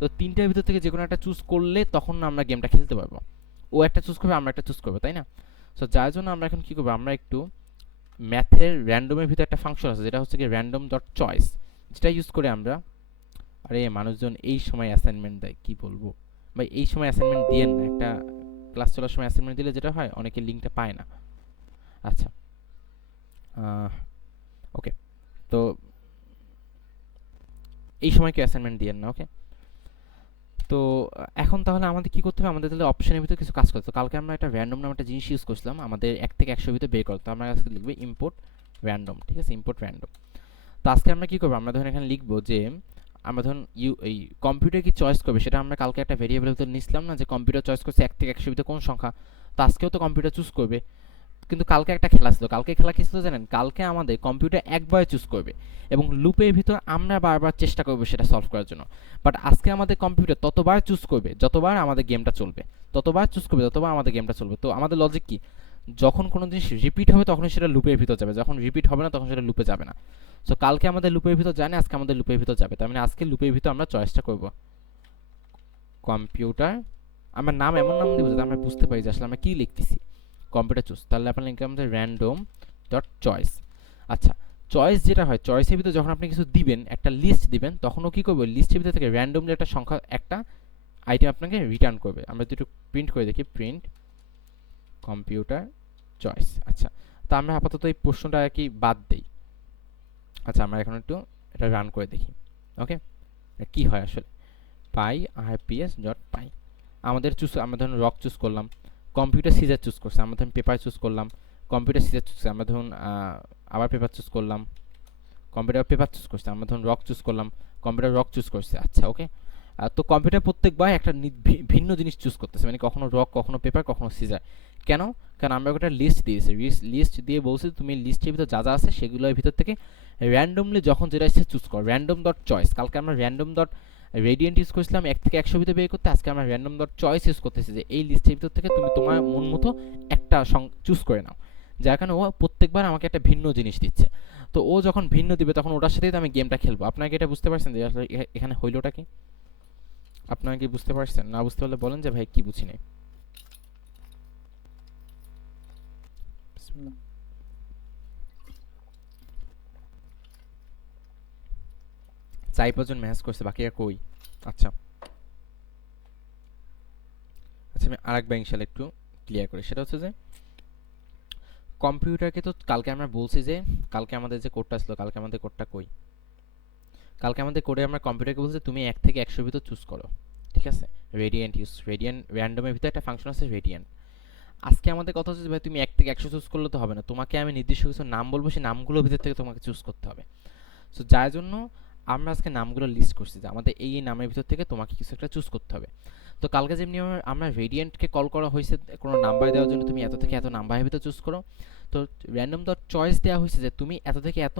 তো তিনটার ভিতর থেকে যে কোনো একটা চুজ করলে তখন আমরা গেমটা খেলতে পারবো। ও একটা চুজ করবে, আমরা একটা চুজ করবো, তাই না? সো যার জন্য আমরা এখন কি করবো, আমরা একটু ম্যাথের র্যান্ডমের ভিতরে একটা ফাংশন আছে যেটা হচ্ছে কি র্যান্ডম ডট চয়েস, যেটা ইউজ করে আমরা, আরে মানুষজন এই সময় অ্যাসাইনমেন্ট দেয় কি বলবো ভাই, এই সময় অ্যাসাইনমেন্ট দিয়েন না, একটা ক্লাস চলার সময় অ্যাসাইনমেন্ট দিলে যেটা হয় অনেকে লিঙ্কটা পায় না। আচ্ছা, ওকে, তো এই সময় কেউ অ্যাসাইনমেন্ট দিয়েন না। ওকে, তো এখন তাহলে আমাদের কি করতে হবে? আমাদের তাহলে অপশনের ভিতরে কিছু কাজ করতে হবে। কালকে আমরা একটা র্যান্ডম নামে একটা জিনিস ইউজ করছিলাম আমাদের 1 থেকে 100 ভিতরে বের করতে। আমরা আজকে লিখবো ইম্পোর্ট র্যান্ডম। ঠিক আছে, ইম্পোর্ট র্যান্ডম। তো আজকে আমরা কি করবো, আমরা ধরুন এখানে লিখবো যে আমরা ধরুন এই কম্পিউটার কি চয়েস করবে সেটা আমরা কালকে একটা ভেরিয়েবলের ভিতরে নিছিলাম না, যে কম্পিউটার চয়েস করছে 1 থেকে 100 ভিতরে কোন সংখ্যা। তো আজকেও তো কম্পিউটার চুজ করবে, কিন্তু কালকে একটা খেলা ছিল। কালকে খেলা কি ছিল জানেন? কালকে আমাদের কম্পিউটার একবার চুজ করবে এবং লুপের ভিতর আমরা বারবার চেষ্টা করবো সেটা সলভ করার জন্য। বাট আজকে আমাদের কম্পিউটার ততবার চুজ করবে যতবার আমাদের গেমটা চলবে, ততবার চুজ করবে যতবার আমাদের গেমটা চলবে। তো আমাদের লজিক কি, যখন কোনো জিনিস রিপিট হবে তখনই সেটা লুপের ভিতর যাবে, যখন রিপিট হবে না তখন সেটা লুপে যাবে না। সো কালকে আমাদের লুপের ভিতর জানে, আজকে আমাদের লুপের ভিতর যাবে। তার মানে আজকে লুপের ভিতর আমরা চয়েসটা করব কম্পিউটার। আমরা নাম এমন নাম দিব যাতে আমরা বুঝতে পারি যে আসলে আমরা কি লিখতেছি, কম্পিউটার চুজ। তাহলে আপনার লিখলাম যে র্যান্ডম ডট চয়েস। আচ্ছা, চয়েস যেটা হয়, চয়েসের ভিতরে যখন আপনি কিছু দিবেন, একটা লিস্ট দিবেন, তখনও কি করবে, লিস্টের ভিতর থেকে র্যান্ডমলি একটা সংখ্যা, একটা আইটেম আপনাকে রিটার্ন করবে। আমরা যদি একটু প্রিন্ট করে দেখি, প্রিন্ট কম্পিউটার চয়েস। আচ্ছা, তো আমরা আপাতত এই প্রশ্নটা আর কি বাদ দেই। আচ্ছা, আমরা এখন একটু এটা রান করে দেখি। ওকে, কি হয় আসলে, পাই rps ডট পাই। আমাদের চুজ, আমরা ধরুন রক চুজ করলাম, কম্পিউটার সিজার চুজ করছে, আমরা ধরুন পেপার চুজ করলাম, কম্পিউটার সিজার চুজ করছে, আমরা ধরুন আবার পেপার চুজ করলাম, কম্পিউটার পেপার চুজ করছে, আমরা ধরুন রক চুজ করলাম, কম্পিউটার রক চুজ করছে। আচ্ছা, ওকে, তো কম্পিউটার প্রত্যেকবার একটা ভিন্ন জিনিস চুজ করতেছে, মানে কখনো রক, কখনো পেপার, কখনো সিজার। কেন? কারণ আমরা একটা লিস্ট দিয়েছি, লিস্ট দিয়ে বলছি তুমি লিস্টের ভিতর যা যা আছে সেগুলোর ভিতর থেকে র্যান্ডমলি যখন যেটা ইচ্ছে চুজ করো, র্যান্ডম ডট চয়েস। কালকে আমরা র্যান্ডম ডট রেডিয়েন্ট ইউজ করছিলাম 1 থেকে 100 ভিতরে বের করতে, আজকে আমরা র্যান্ডম ডট চয়েস ইউজ করতেছি যে এই লিস্টের ভিতর থেকে তুমি তোমার মন মতো একটা চুজ করে নাও, যার কারণে ও প্রত্যেকবার আমাকে একটা ভিন্ন জিনিস দিচ্ছে। তো ও যখন ভিন্ন দিবে তখন ওটার সাথেই তো আমি গেমটা খেলবো। আপনাকে এটা বুঝতে পারছেন যে আসলে এখানে হইলোটা কি? আপনারা কি বুঝতে পারছেন? না বুঝতে পারলে বলেন যে ভাই কি বুঝি নাই। চাই পাঁচজন মেসেজ করছে, বাকিরা কই? আচ্ছা আচ্ছা, আমি আরেকবার ইনশাল্লাহ একটু ক্লিয়ার করি, সেটা হচ্ছে যে কম্পিউটারকে তো কালকে আমরা বলছি যে কালকে আমাদের যে কোডটা ছিল, কালকে আমাদের কোডটা কই, কালকে আমাদের কোডে আমরা কম্পিউটারকে বলছি তুমি 1 থেকে 100 ভিতর চুজ করো, ঠিক আছে, রেডিয়েন্ট ইউজ, রেডিয়েন্ট র্যান্ডমের ভিতরে একটা ফাংশন আছে রেডিয়েন্ট। আজকে আমাদের কথা হচ্ছে যে ভাই তুমি 1 থেকে 100 চুজ করলে তো হবে না, তোমাকে আমি নির্দিষ্ট কিছু নাম বলবো, সেই নামগুলোর ভিতর থেকে তোমাকে চুজ করতে হবে। সো যার জন্য আমরা আজকে নামগুলো লিস্ট করছি যে আমাদের এই নামের ভিতর থেকে তোমাকে কিছু একটা চুজ করতে হবে। তো কালকে যেমনি আমরা রেডিয়েন্টকে কল করা হয়েছে কোনো নাম্বার দেওয়ার জন্য, তুমি এত থেকে এত নাম্বারের ভিতর চুজ করো। তো র্যান্ডম ডট চয়েস দেওয়া হয়েছে যে তুমি এত থেকে এত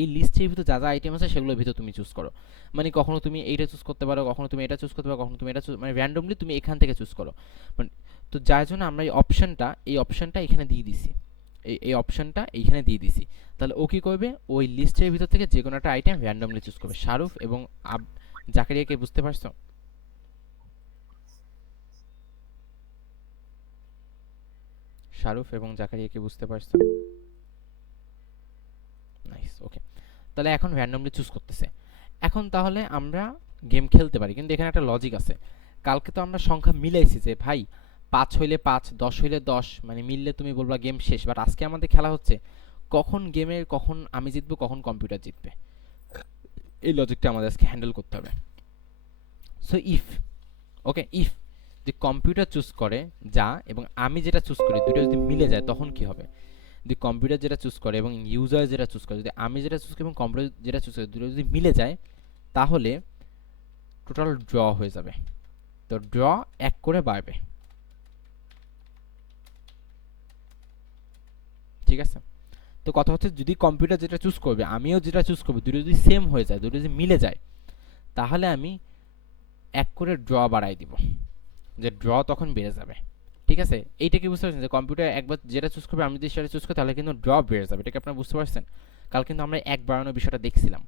এই লিস্টের ভিতর যা যা আইটেম আছে সেগুলোর ভিতর তুমি চুজ করো। মানে কখনো তুমি এইটা চুজ করতে পারো, কখনো তুমি এটা চুজ করতে পারো, কখনো তুমি এটা চুজ, মানে র্যান্ডমলি তুমি এখান থেকে চুজ করো। মানে তো যার জন্য আমরা এই অপশনটা এখানে দিয়ে দিছি, এই অপশনটা এইখানে দিয়ে দিছি। তাহলে ও কি করবে, ওই লিস্টের ভিতর থেকে যে কোনো একটা আইটেম র্যান্ডমলি চুজ করবে। শারুফ এবং জাকারিয়াকে বুঝতে পারছো? শারুফ এবং জাকারিয়াকে বুঝতে পারছো? নাইস, ওকে। তাহলে এখন র্যান্ডমলি চুজ করতেছে। এখন তাহলে আমরা গেম খেলতে পারি, কিন্তু এখানে একটা লজিক আছে। কালকে তো আমরা সংখ্যা মিলাইছি যে ভাই 5 হইলে 5, 10 হইলে 10, মানে মিললে তুমি বলবা গেম শেষ। বাট আজকে আমাদের খেলা হচ্ছে কখন আমি জিতবো, কখন কম্পিউটার জিতবে, এই লজিকটা আমাদের আজকে হ্যান্ডেল করতে হবে। সো ইফ, ওকে, ইফ যদি কম্পিউটার চুজ করে যা এবং আমি যেটা চুজ করি দুটো যদি মিলে যায় তখন কি হবে? যদি কম্পিউটার যেটা চুজ করে এবং ইউজার যেটা চুজ করে, যদি আমি যেটা চুজ করি এবং কম্পিউটার যেটা চুজ করে দুটো যদি মিলে যায় তাহলে টোটাল ড্র হয়ে যাবে। তো ড্র 1 করে বাড়বে, ঠিক আছে? তো কথা হচ্ছে যদি কম্পিউটার যেটা চুজ করবে আমিও যেটা চুজ করবো দুটো যদি সেম হয়ে যায়, দুটো যদি মিলে যায়, তাহলে আমি 1 করে ড্র বাড়াই দিব, যে ড্র তখন বেড়ে যাবে, ঠিক আছে? এইটা কি বুঝতে পারছেন যে কম্পিউটার একবার যেটা চুজ করবে আমি যদি সেটা চুজ করি তাহলে কিন্তু ড্র বেড়ে যাবে, এটাকে আপনারা বুঝতে পারছেন? কাল কিন্তু আমরা 1 বাড়ানোর বিষয়টা দেখছিলাম।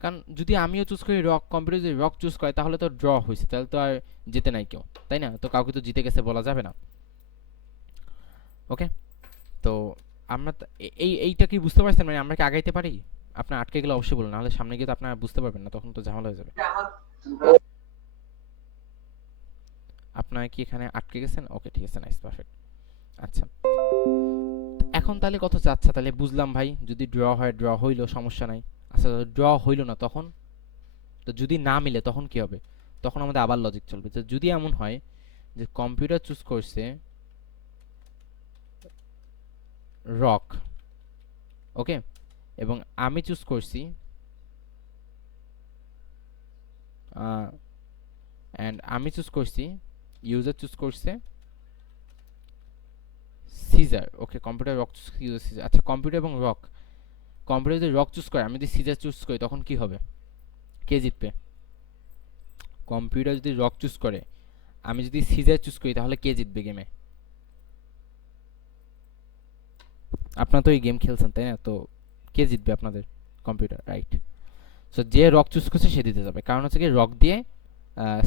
কারণ যদি আমিও চুজ করি রক, কম্পিউটার যদি রক চুজ করে তাহলে তো ড্র হয়েছে, তাহলে তো আর জিতে নাই কেউ, তাই না? তো কাউকে তো জিতে গেছে বলা যাবে না। ওকে, তো আমরা এইটা কি বুঝতে পারছেন? মানে আমরা কি আগাইতে পারি? আপনার আটকে গেলে অবশ্যই বলুন, নাহলে সামনে গিয়ে তো আপনারা বুঝতে পারবেন না, তখন তো ঝামেলা হয়ে যাবে। আপনারা কি এখানে আটকে গেছেন? ওকে, ঠিক আছে, নাইস, পারফেক্ট। আচ্ছা, এখন তাহলে কত চাচ্ছা? তাহলে বুঝলাম ভাই, যদি ড্র হয় ড্র হইলো, সমস্যা নাই। আচ্ছা, ড্র হইলো না তখন? তো যদি না মিলে তখন কি হবে? তখন আমাদের আবার লজিক চলবে যে যদি এমন হয় যে কম্পিউটার চুজ করছে রক, ওকে, এবং আমি চুজ করছি আমি চুজ করছি, ইউজার চুজ করছে সিজার, ওকে, কম্পিউটার রক চুজ করছে, ইউজার সিজার। আচ্ছা, কম্পিউটার এবং রক, কম্পিউটার যদি রক চুজ করে আমি যদি সিজার চুজ করি তখন কি হবে? কে জিতবে? কম্পিউটার যদি রক চুজ করে আমি যদি সিজার চুজ করি তাহলে কে জিতবে গেমে? আপনারা তো এই গেম খেলছেন তাই না? তো কে জিতবে আপনাদের? Computer, right. সো যে রক চুজ করছে সে দিতে যাবে, কারণ হচ্ছে কি রক দিয়ে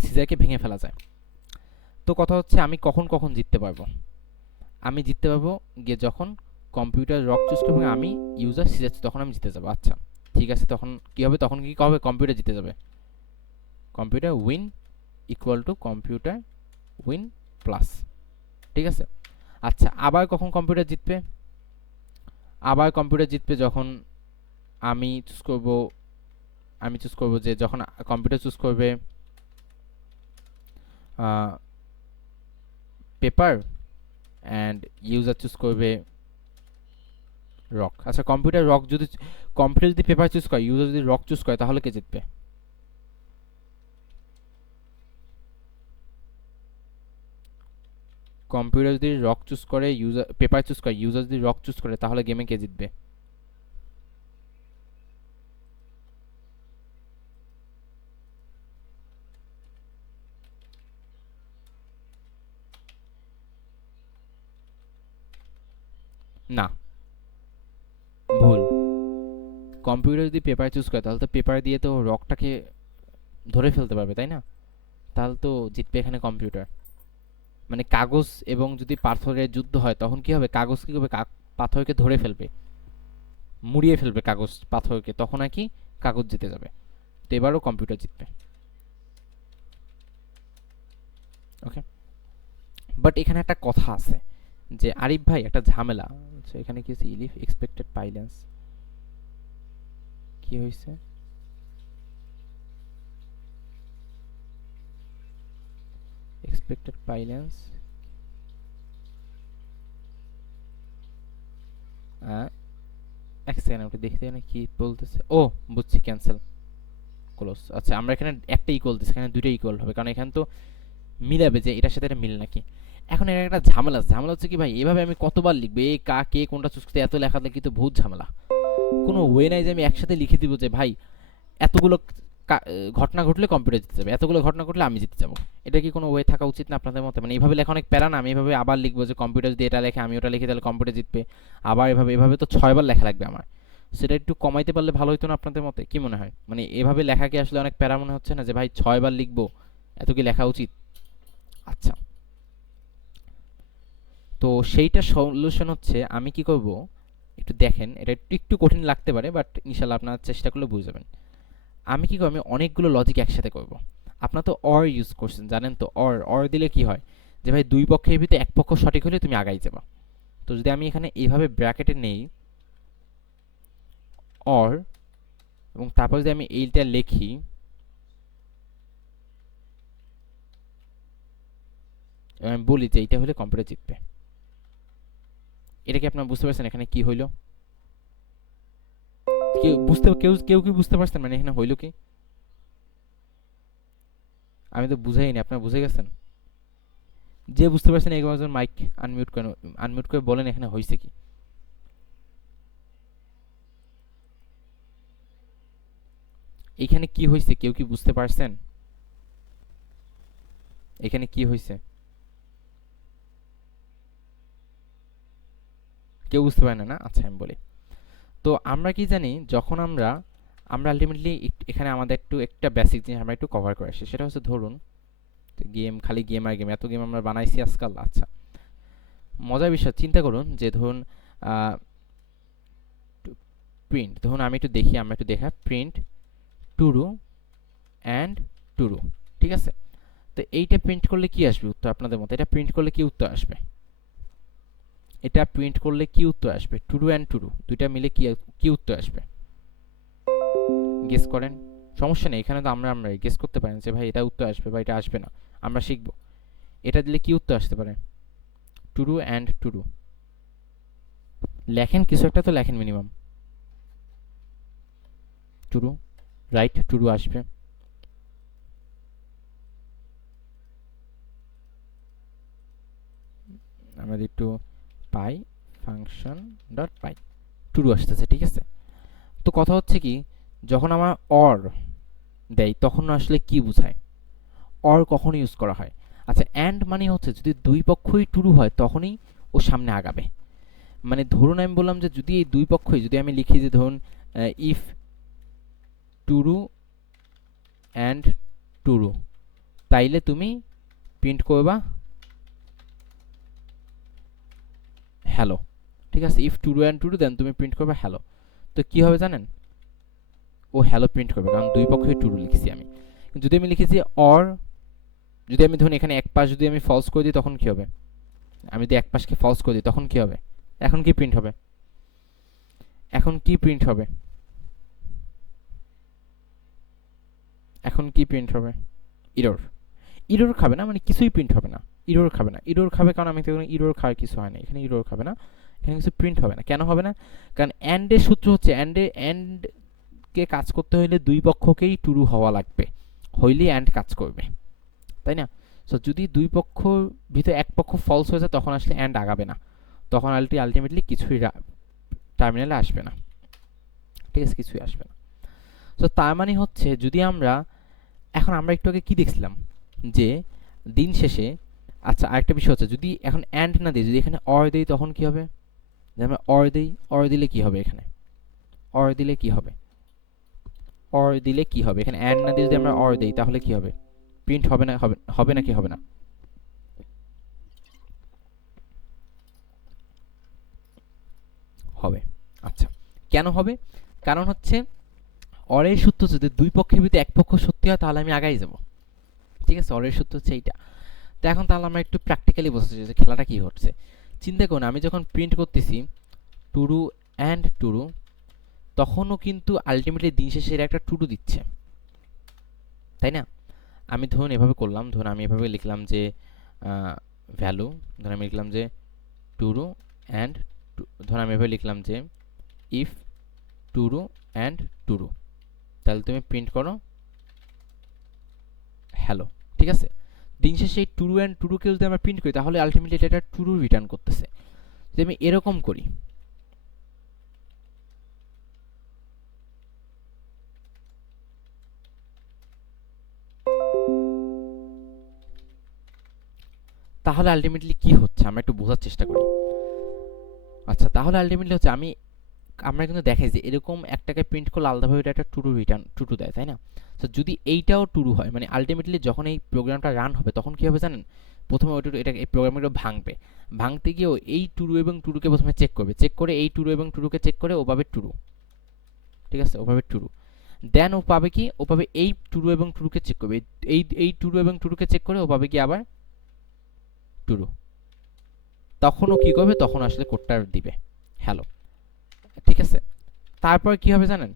সিজারকে ভেঙে ফেলা যায়। তো কথা হচ্ছে আমি কখন কখন জিততে পারবো? আমি জিততে পারবো গিয়ে যখন কম্পিউটার রক চুজ করবে আমি ইউজার সিজার, তখন আমি জিতে যাবো। আচ্ছা, ঠিক আছে, তখন কি হবে? তখন কি হবে? কম্পিউটার জিতে যাবে। Computer win equal to computer win plus, ঠিক আছে? আচ্ছা, আবার কখন কম্পিউটার জিতবে? আবার কম্পিউটার জিতবে যখন আমি চুজ করব যে যখন কম্পিউটার চুজ করবে পেপার অ্যান্ড ইউজার চুজ করবে রক। আচ্ছা, কম্পিউটার যদি পেপার চুজ করে ইউজার যদি রক চুজ করে তাহলে কে জিতবে? কম্পিউটার যদি রক চুজ করে ইউজার পেপার চুজ করে, ইউজার যদি রক চুজ করে তাহলে গেমে কে জিতবে? না, ভুল। কম্পিউটার যদি পেপার চুজ করে তাহলে তো পেপার দিয়ে তো রকটাকে ধরে ফেলতে পারবে, তাই না? তাহলে তো জিতবে এখানে কম্পিউটার। মানে কাগজ এবং যদি পাথরের যুদ্ধ হয় তখন কি হবে? কাগজ কি করবে? পাথরকে ধরে ফেলবে, মুড়িয়ে ফেলবে কাগজ পাথরকে, তখন আর কি কাগজ জিতে যাবে। তো এবারও কম্পিউটার জিতবে। ওকে, বাট এখানে একটা কথা আছে যে আরিফ ভাই একটা ঝামেলা। আচ্ছা, এখানে কি হচ্ছে ইলিফ এক্সপেক্টেড পাইলেন্স কি হয়েছে? এক্সপেক্টেড পাইলেন্স এক সেকেন্ড ওটা দেখতে না কি বলতেছে। ও বুঝছি, ক্যান্সেল ক্লোজ। আচ্ছা, আমরা এখানে একটা ইকুয়াল দিচ্ছি, এখানে দুইটা ইকুয়াল হবে, কারণ এখানে তো মিলাবে যে এটার সাথে এটা মিল নাকি। এখন এর একটা ঝামেলা আছে। ঝামেলা হচ্ছে কি ভাই, এভাবে আমি কতবার লিখবো, এ কা কে কোনটা চুজ করতে এত লেখা লিখি তো বহুত ঝামেলা। কোনো ওয়ে নাই যে আমি একসাথে লিখে দিব যে ভাই এতগুলো ঘটনা ঘটলে কম্পিউটার জিতে যাবে, এতগুলো ঘটনা ঘটলে আমি জিতে যাবো। এটা কি কোনো ওয়ে থাকা উচিত না আপনাদের মতে? মানে এইভাবে লেখা অনেক প্যারা না? আমি এভাবে আবার লিখবো যে কম্পিউটার যদি এটা লেখে আমি ওটা লিখি তাহলে কম্পিউটার জিতবে, আবার এভাবে এভাবে তো 6বার লেখা লাগবে আমার। সেটা একটু কমাইতে পারলে ভালো হতো না আপনাদের মতে? কি মনে হয়? মানে এভাবে লেখা কি আসলে অনেক প্যারা মনে হচ্ছে না যে ভাই 6বার লিখবো, এত কি লেখা উচিত? আচ্ছা, তো সেইটা সলিউশন হচ্ছে আমি কি করব, একটু দেখেন, এটা একটু একটু কঠিন লাগতে পারে বাট ইনশাল্লাহ আপনারা চেষ্টা করলে বুঝে যাবেন। আমি কি করব, আমি অনেকগুলো লজিক একসাথে করব। আপনারা তো অর ইউজ করছেন, জানেন তো অর অর দিলে কি হয়, যে ভাই দুই পক্ষের ভিতরে এক পক্ষ সঠিক হলে তুমি আগাই যাবা। তো যদি আমি এখানে এইভাবে ব্র্যাকেটে নেই অর, এবং তারপর যদি আমি এইটা লিখি, এবং আমি বলি যে এইটা হলে কম্পিউটার জিতবে, এটা কি আপনারা বুঝতে পারছেন এখানে কি হইলো? কেউ কেউ কি বুঝতে পারছেন মানে এখানে হইলো কি? আমি তো বুঝাইনি, আপনারা বুঝে গেছেন? যে বুঝতে পারছেন একজন মাইক আনমিউট করেন, আনমিউট করে বলেন এখানে হয়েছে কি। এখানে কি হয়েছে কেউ কি বুঝতে পারছেন? এখানে কি হয়েছে কেউ বুঝতে পারে না না? আচ্ছা, আমি বলি। তো আমরা কি জানি, যখন আমরা আমরা আলটিমেটলি এখানে আমাদের একটু একটা বেসিক জিনিস আমরা একটু কভার করে আসি, সেটা হচ্ছে ধরুন গেম, খালি গেম আর গেম, এত গেম আমরা বানাইছি আজকাল। আচ্ছা, মজার বিষয় চিন্তা করুন যে ধরুন প্রিন্ট, ধরুন আমি একটু দেখি, আমরা একটু দেখা প্রিন্ট টুরু অ্যান্ড টুরু, ঠিক আছে? তো এইটা প্রিন্ট করলে কি আসবে উত্তর আপনাদের মতো? এটা প্রিন্ট করলে কি উত্তর আসবে? এটা প্রিন্ট করলে কি উত্তর আসবে? টুরু অ্যান্ড টুরু দুইটা মিলে কি কি উত্তর আসবে? গেস করেন। সমস্যা নেই, এখানে তো আমরা গেস করতে পারেন যে ভাই এটা উত্তর আসবে বা এটা আসবে না, আমরা শিখব। এটা দিলে কি উত্তর আসতে পারে? টুরু অ্যান্ড টুরু লেখেন, কিছু একটা তো লেখেন মিনিমাম। টুরু, রাইট, টুরু আসবে। আমরা একটু পাই ফাংশন ডট পাই, টুরু আসতেছে, ঠিক আছে? তো কথা হচ্ছে কি, যখন আমার অর দেয় তখন আসলে কি বোঝায়? অর কখন ইউজ করা হয়? আচ্ছা, অ্যান্ড মানে হচ্ছে যদি দুই পক্ষই টুরু হয় তখনই ও সামনে আগাবে। মানে ধরুন আমি বললাম যে যদি এই দুই পক্ষই, যদি আমি লিখি যে ধরুন ইফ টুরু অ্যান্ড টুরু, তাইলে তুমি প্রিন্ট করবা হ্যালো, ঠিক আছে? ইফ টুরু অ্যান্ড টুরু দেন তুমি প্রিন্ট করবে হ্যালো। তো কি হবে জানেন? ও হ্যালো প্রিন্ট করবে, কারণ দুই পক্ষই টুরু লিখছি আমি। যদি আমি লিখেছি অর, যদি আমি ধরুন এখানে এক পাশ যদি আমি ফলস করে দিই তখন কি হবে? আমি যদি এক পাশকে ফলস করে দিই তখন কি হবে? এখন কি প্রিন্ট হবে? এখন কি প্রিন্ট হবে? এখন কি প্রিন্ট হবে? ইরর। ইরর খাবে না, মানে কিছুই প্রিন্ট হবে না। ইরর খাবে না, ইরর খাবে কারণ আমি তো ইরর খাওয়ার কিছু হয় না, এখানে ইরর খাবে না, এখানে কিছু প্রিন্ট হবে না। কেন হবে না? কারণ অ্যান্ডের সূত্র হচ্ছে অ্যান্ডকে কাজ করতে হলে দুই পক্ষকেই টুরু হওয়া লাগবে, হইলেই অ্যান্ড কাজ করবে, তাই না? সো যদি দুই পক্ষ ভিতরে এক পক্ষ ফলস হয়ে যায় তখন আসলে অ্যান্ড আগাবে না, তখন আলটিমেটলি কিছুই টার্মিনালে আসবে না, ঠিক আছে? কিছুই আসবে না। সো তার মানে হচ্ছে যদি আমরা এখন আমরা একটু আগে কি দেখছিলাম যে দিন শেষে, আচ্ছা আরেকটা বিষয় হচ্ছে যদি এখন অ্যান্ড না দিই, যদি এখানে অর দিই তখন কি হবে? যদি আমরা অর দিই, অর দিলে কি হবে? এখানে অর দিলে কি হবে? অর দিলে কি হবে? এখানে অ্যান্ড না দিয়ে যদি আমরা অর দিই তাহলে কি হবে? প্রিন্ট হবে না? হবে হবে নাকি হবে না? হবে। আচ্ছা, কেন হবে? কারণ হচ্ছে অরের সূত্র যদি দুই পক্ষের ভিতরে এক পক্ষ সত্যি হয় তাহলে আমি আগাই যাব, ঠিক আছে? অরের সূত্র হচ্ছে এইটা। তো এখন তাহলে আমরা একটু প্র্যাকটিক্যালি বোঝাতে চাই যে খেলাটা কি হচ্ছে। চিন্তা করুন, আমি যখন প্রিন্ট করতেছি টুডু অ্যান্ড টুডু, তখনও কিন্তু আলটিমেটলি দিন শেষে এর একটা টুডু দিচ্ছে, তাই না? আমি ধরুন এভাবে করলাম, ধরুন আমি এভাবে লিখলাম যে ভ্যালু, ধরুন আমি লিখলাম যে টুডু অ্যান্ড, ধরুন আমি এভাবে লিখলাম যে ইফ টুডু অ্যান্ড টুডু, তাহলে তুমি প্রিন্ট করো হ্যালো, ঠিক আছে? দিন শেষে এই টুডু অ্যান্ড টুডুকে যদি আমরা প্রিন্ট করি তাহলে আলটিমেটলি এটা একটা টুডু রিটার্ন করতেছে। যদি আমি এরকম করি, তাহলে আলটিমেটলি কি হচ্ছে আমরা একটু বোঝার চেষ্টা করি। আচ্ছা, তাহলে আলটিমেটলি হচ্ছে আমরা কিন্তু দেখাই যে এরকম একটাকে প্রিন্ট করলে আলাদাভাবে এটা একটা টুডু রিটার্ন টুডু দেয়, তাই না? তো যদি এইটাও টুডু হয়, মানে আলটিমেটলি যখন এই প্রোগ্রামটা রান হবে তখন কি হবে জানেন? প্রথমে ওইটা এটা এই প্রোগ্রামটা ভাঙবে, ভাঙতে গিয়ে এই টুডু এবং টুডুকে প্রথমে চেক করবে, চেক করে এই টুডু এবং টুডুকে চেক করে ও পাবে টুডু, ঠিক আছে? ও পাবে টুডু। দেন ও পাবে কি, ও পাবে এই টুডু এবং টুডুকে চেক করবে, এই টুডু এবং টুডুকে চেক করে ও পাবে কি আবার টুডু। তখন ও কি করবে, তখন আসলে কোডটা দিবে হ্যালো, ঠিক আছে? তারপর কি হবে জানেন?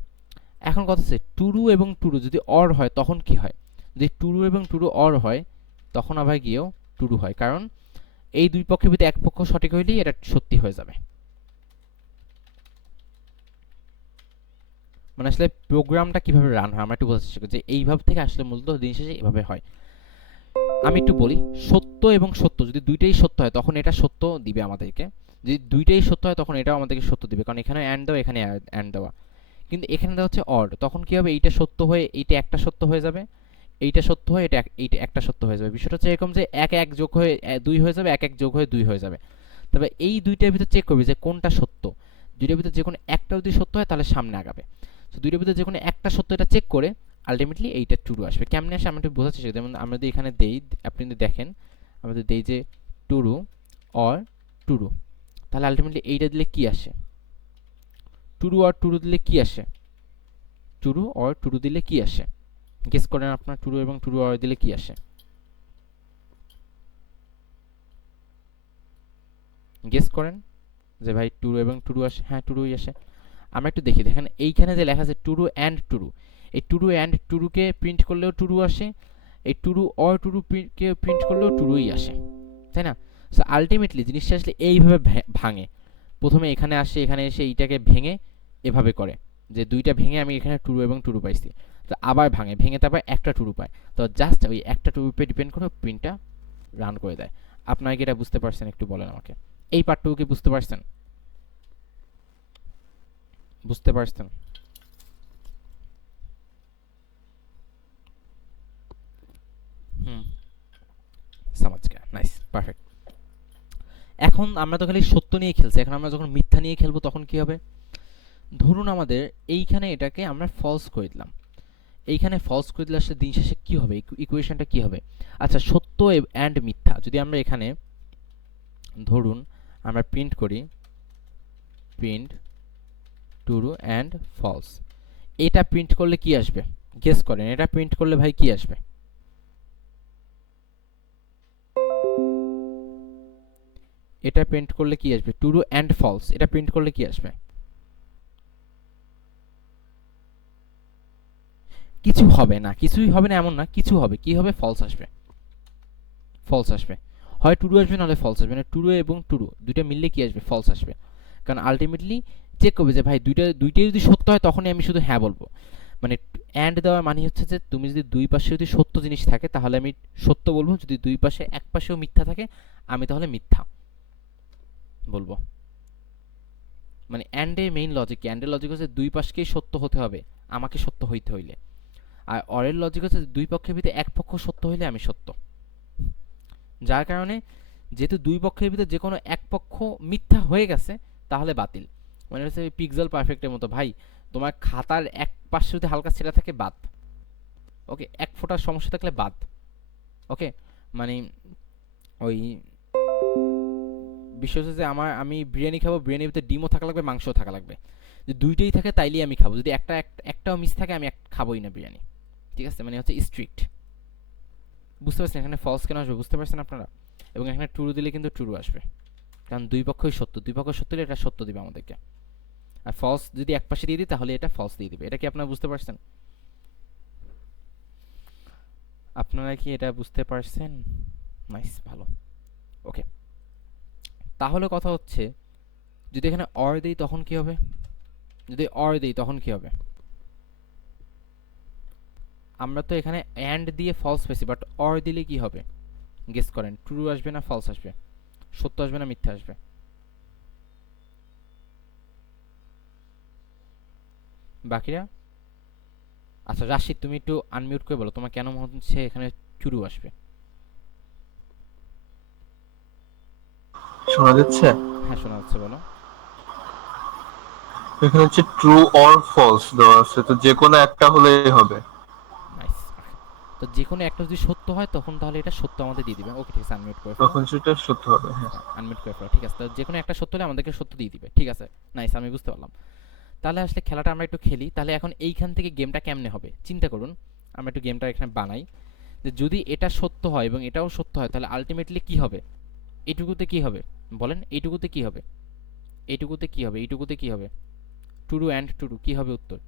এখন কথা হচ্ছে টুডু এবং টুডু যদি অর হয় তখন কি হয়? যদি টুডু এবং টুডু অর হয় তখন আবার গিয়েও টুডু হয়, কারণ এই দুই পক্ষের ভিতরে এক পক্ষ সঠিক হইলেই এটা সত্যি হয়ে যাবে। মানে আসলে প্রোগ্রামটা কিভাবে রান হয় আমরা একটু বোঝার চেষ্টা করি যে এইভাবে থেকে আসলে মূলত দিন শেষে এভাবে হয়। আমি একটু বলি, সত্য এবং সত্য যদি দুইটাই সত্য হয় তখন এটা সত্য দিবে আমাদেরকে, যদি দুইটাই সত্য হয় তখন এটাও আমাদেরকে সত্য দিবে, কারণ এখানে অ্যান্ড দেওয়া, এখানে অ্যান্ড দেওয়া। কিন্তু এখানে দেওয়া হচ্ছে অড, তখন কি হবে, এইটা সত্য হয়ে এইটা একটা সত্য হয়ে যাবে, এইটা সত্য হয়ে এইটা একটা সত্য হয়ে যাবে। বিষয়টা হচ্ছে এরকম যে এক এক যোগ হয়ে দুই হয়ে যাবে, এক এক যোগ হয়ে দুই হয়ে যাবে। তবে এই দুইটার ভিতর চেক করবে যে কোনটা সত্য, দুইটার ভিতর যে কোনো একটা যদি সত্য হয় তাহলে সামনে আগাবে। তো দুইটার ভিতর যে কোনো একটা সত্য, এটা চেক করে আলটিমেটলি এইটা টুরু আসবে। কেমনে আসে আমরা একটু বোঝার চেষ্টা করি। যেমন আমরা যদি এখানে দেই, আপনি যদি দেখেন আমরা যদি দেই যে টুরু অর টুরু, তাহলে আলটিমেটলি এইটা দিলে কি আসে, টুরু অর টুরু দিলে কি আসে, টুরু অর টুরু দিলে কি আসে, গেস করেন আপনার টুরু এবং টুরু অর দিলে কি আসে, গেস করেন যে ভাই টুরু এবং টুরু আসে, হ্যাঁ টুরুই আসে। আমরা একটু দেখি, দেখেন এইখানে যে লেখা আছে টুরু অ্যান্ড টুরু, এই টুরু অ্যান্ড টুরুকে প্রিন্ট করলেও টুরু আসে, এই true or true K print করলেও টুরুই আসে, তাই না? সো আলটিমেটলি জিনিসটা আসলে এইভাবে ভাঙে, প্রথমে এখানে আসে, এখানে এসে এইটাকে ভেঙে এভাবে করে যে দুইটা ভেঙে আমি এখানে টুরু এবং টুরু পাইছি, তো আবার ভাঙে, ভেঙে তারপর একটা টুরু পায়, তো জাস্ট ওই একটা টুরুর উপরে ডিপেন্ড করে প্রিন্টটা রান করে দেয়। আপনারা কি এটা বুঝতে পারছেন একটু বলেন আমাকে, এই পার্টটুকু কি বুঝতে পারছেন? বুঝতে পারছেন? হুম, সমাজ গয়া, নাইস, পারফেক্ট। এখন আমরা তো খালি সত্য নিয়ে খেলছি, এখন আমরা যখন মিথ্যা নিয়ে খেলবো তখন কি হবে? ধরুন আমাদের এইখানে এটাকে আমরা ফলস করে দিলাম, এইখানে ফলস করে দিলে আসলে দিন শেষে কি হবে, ইকুয়েশনটা কি হবে? আচ্ছা, সত্য অ্যান্ড মিথ্যা যদি আমরা এখানে ধরুন আমরা প্রিন্ট করি প্রিন্ট ট্রু অ্যান্ড ফলস, এটা প্রিন্ট করলে কি আসবে গেস করেন, এটা প্রিন্ট করলে ভাই কি আসবে? এটা প্রিন্ট করলে কি আসবে? ট্রু অ্যান্ড ফলস, এটা প্রিন্ট করলে কি আসবে? কিছু হবে না, কিছুই হবে না এমন না, কিছু হবে, কি হবে? ফলস আসবে, ফলস আসবে, হয় ট্রু আসবে নাহলে ফলস আসবে, না ট্রু এবং ট্রু দুইটা মিললে কি আসবে? ফলস আসবে, কারণ আলটিমেটলি চেক করবে যে ভাই দুইটাই যদি সত্য হয় তখনই আমি শুধু হ্যাঁ বলবো। মানে অ্যান্ড দেওয়ার মানে হচ্ছে যে তুমি যদি দুই পাশে যদি সত্য জিনিস থাকে তাহলে আমি সত্য বলবো, যদি দুই পাশে এক পাশেও মিথ্যা থাকে আমি তাহলে মিথ্যা বলবো। মানে অ্যান্ডের মেইন লজিক কি? অ্যান্ডের লজিক হচ্ছে দুই পাশকেই সত্য হতে হবে আমাকে সত্য হইতে হইলে, আর অরের লজিক হচ্ছে দুই পক্ষের ভিতরে এক পক্ষ সত্য হইলে আমি সত্য। যার কারণে যেহেতু দুই পক্ষের ভিতরে যে কোনো এক পক্ষ মিথ্যা হয়ে গেছে তাহলে বাতিল। মানে হচ্ছে পিক্সেল পারফেক্টের মতো, ভাই তোমার খাতার এক পাশে যদি হালকা ছেঁড়া থাকে বাদ, ওকে, এক ফোঁটার সমস্যা থাকলে বাদ, ওকে। মানে ওই বিষয় হচ্ছে যে আমি বিরিয়ানি খাবো, বিরিয়ানির ভিতরে ডিমও থাকা লাগবে, মাংসও থাকা লাগবে, যদি দুইটাই থাকে তাইলেই আমি খাবো, যদি একটাও মিস থাকে আমি খাবোই না বিরিয়ানি, ঠিক আছে? মানে হচ্ছে স্ট্রিক্ট। বুঝতে পারছেন এখানে ফলস কেন আসবে, বুঝতে পারছেন আপনারা? এবং এখানে ট্রু দিলে কিন্তু ট্রু আসবে, কারণ দুই পক্ষই সত্য, দুই পক্ষ সত্য হলে এটা সত্য দিবে আমাদেরকে। আর ফলস যদি এক পাশে দিয়ে দিই তাহলে এটা ফলস দিয়ে দিবে। এটা কি আপনারা বুঝতে পারছেন? আপনারা কি এটা বুঝতে পারছেন? নাইস, ভালো। ওকে, তাহলে কথা হচ্ছে যদি এখানে অর দিই তখন কি হবে? যদি অর দিই তখন কি হবে? আমরা তো এখানে অ্যান্ড দিয়ে ফলস পেয়েছি, বাট অর দিলে কি হবে গেস করেন? ট্রু আসবে না ফলস আসবে? সত্য আসবে না মিথ্যা আসবে? বাকিরা? আচ্ছা রাশিদ, তুমি একটু আনমিউট করে বলো তোমার কেন মনে হচ্ছে এখানে ট্রু আসবে। শোনা যাচ্ছে? হ্যাঁ শোনা যাচ্ছে, বলো। এখানে হচ্ছে ট্রু অর ফলস দেওয়া আছে, তো যে কোনো একটা হলেই হবে। নাইস। তো যে কোনো একটা যদি সত্য হয় তখন তাহলে এটা সত্য আমাদের দিয়ে দিবে। ওকে ঠিক আছে, আনমিউট করে ফেলো। তখন সেটা সত্য হবে, হ্যাঁ। হ্যাঁ আনমিউট করে ফেলো, ঠিক আছে। তো যে কোনো একটা সত্য হলে আমাদেরকে সত্য দিয়ে দিবে, ঠিক আছে। নাইস, আমি বুঝতে পারলাম। তাহলে আসলে খেলাটা আমরা একটু খেলি। তাহলে এখন এইখান থেকে গেমটা কেমনে হবে চিন্তা করুন। আমরা একটু গেমটা এখানে বানাই, যে যদি এটা সত্য হয় এবং এটাও সত্য হয় তাহলে আলটিমেটলি কি হবে? এইটুকুতে কি হবে বলেন? এইটুকুতে কি হবে? এইটুকুতে কি হবে? এইটুকুতে কি হবে? টুরু অ্যান্ড টুরু কি হবে উত্তর?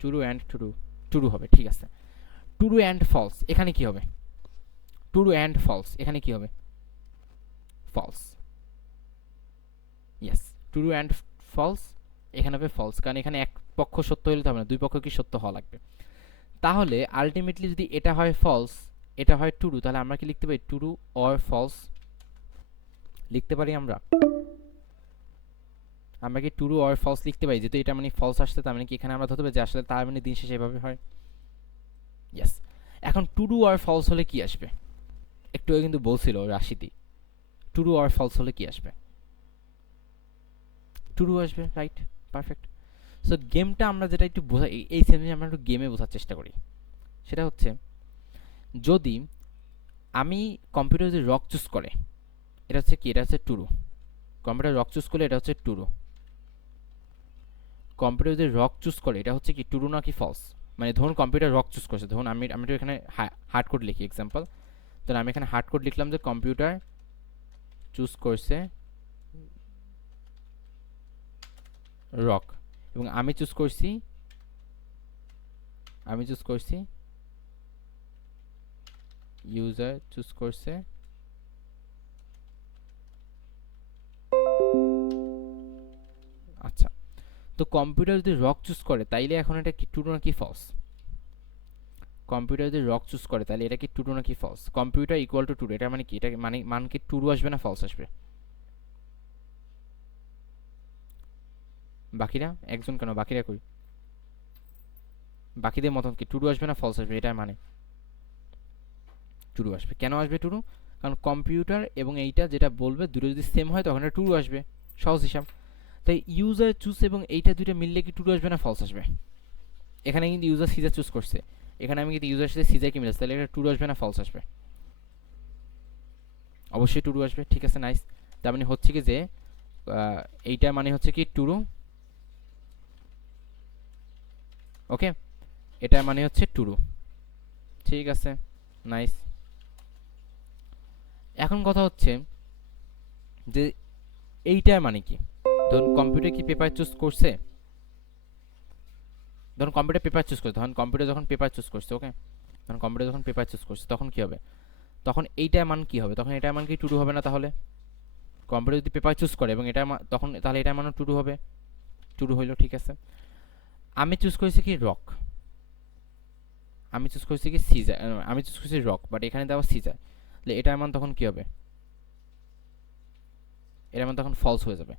টুরু অ্যান্ড টুরু, টুরু হবে, ঠিক আছে। টুরু অ্যান্ড ফলস এখানে কি হবে? টুরু অ্যান্ড ফলস এখানে কি হবে? False. Yes, true and false এখানে হবে ফলস, কারণ এখানে এক পক্ষ সত্য হলে তো হবে না, দুই পক্ষ কি সত্য হওয়া লাগবে। তাহলে আলটিমেটলি যদি এটা হয় ফলস, এটা হয় টুরু, তাহলে আমরা কি লিখতে পারি? টুরু অর ফলস লিখতে পারি আমরা। আমরা কি টুরু অর ফলস লিখতে পারি? যেহেতু এটা মানে ফলস আসছে, তার মানে কি এখানে আমরা ধরতে পারি যে আসলে তার মানে দিন শেষে এভাবে হয়। ইয়েস। এখন টুরু আর ফলস হলে কি আসবে? একটু আগে কিন্তু বলছিল রাশিদি, টুরু আর ফলস হলে কি আসবে? টুরু আসবে, রাইট, পারফেক্ট। সো গেমটা আমরা যেটা একটু বোঝা, এই সেন্টেন্স আমরা একটু গেমে বোঝার চেষ্টা করি। সেটা হচ্ছে যদি আমি কম্পিউটার যদি রক চুজ করে, এটা হচ্ছে কি? এটা হচ্ছে টুরু। কম্পিউটার রক চুজ করলে এটা হচ্ছে টুরু। কম্পিউটার যদি রক চুজ করে এটা হচ্ছে কি? টুরু নাকি ফলস? মানে ধরুন কম্পিউটার রক চুজ করছে, ধরুন আমি আমি তো এখানে হার্ড কোড লিখি এক্সাম্পল। ধরুন আমি এখানে হার্ড কোড লিখলাম যে কম্পিউটার চুজ করছে রক, এবং আমি চুজ করছি, ইউজার চুজ করছে আচ্ছা। তো কম্পিউটার যদি রক চুজ করে তাইলে এখন এটা কি ট্রু নাকি ফলস? কম্পিউটার যদি রক চুজ করে তাহলে এটা কি ট্রু নাকি false? Computer equal to true, এটা মানে কি? এটা মানে মান কি ট্রু আসবে না ফলস আসবে? বাকিরা একজন কেন? বাকিরা কই? বাকিদের মতন কি ট্রু আসবে না ফলস আসবে? এটা মানে ট্রু আসবে। কেন আসবে ট্রু? কারণ কম্পিউটার এবং এইটা যেটা বলবে দুটো যদি সেম হয় তখন এটা ট্রু আসবে, সহজ হিসাব। তাই ইউজার চুজ এবং এইটা দুইটা মিললে কি ট্রু আসবে না ফলস আসবে? এখানে কিন্তু ইউজার সিজার চুজ করছে, এখানে আমি কিন্তু ইউজার সাথে সিজারকে মিলাচ্ছি, তাহলে এটা ট্রু আসবে না ফলস আসবে? অবশ্যই ট্রু আসবে, ঠিক আছে। নাইস। তার মানে হচ্ছে কি যে এইটা মানে হচ্ছে কি ট্রু, ওকে, এটা মানে হচ্ছে ট্রু, ঠিক আছে। নাইস। এখন কথা হচ্ছে যে এইটা মানে কি? ধরুন কম্পিউটার কি পেপার চুজ করছে? ধরুন কম্পিউটার পেপার চুজ করছে, ধরুন কম্পিউটার যখন পেপার চুজ করছে, ওকে, ধরুন কম্পিউটার যখন পেপার চুজ করছে তখন কি হবে? তখন এইটার মান কি হবে? তখন এটার মান কি ট্রু হবে না? তাহলে কম্পিউটার যদি পেপার চুজ করে এবং এটা তখন তাহলে এটার মানও ট্রু হবে, ট্রু হইলো, ঠিক আছে। আমি চুজ করেছি কি রক, আমি চুজ করেছি কি সিজার, আমি চুজ করেছি রক, বাট এখানে দেওয়া সিজার, তাহলে এটার মান তখন কি হবে? এটার মান তখন ফলস হয়ে যাবে।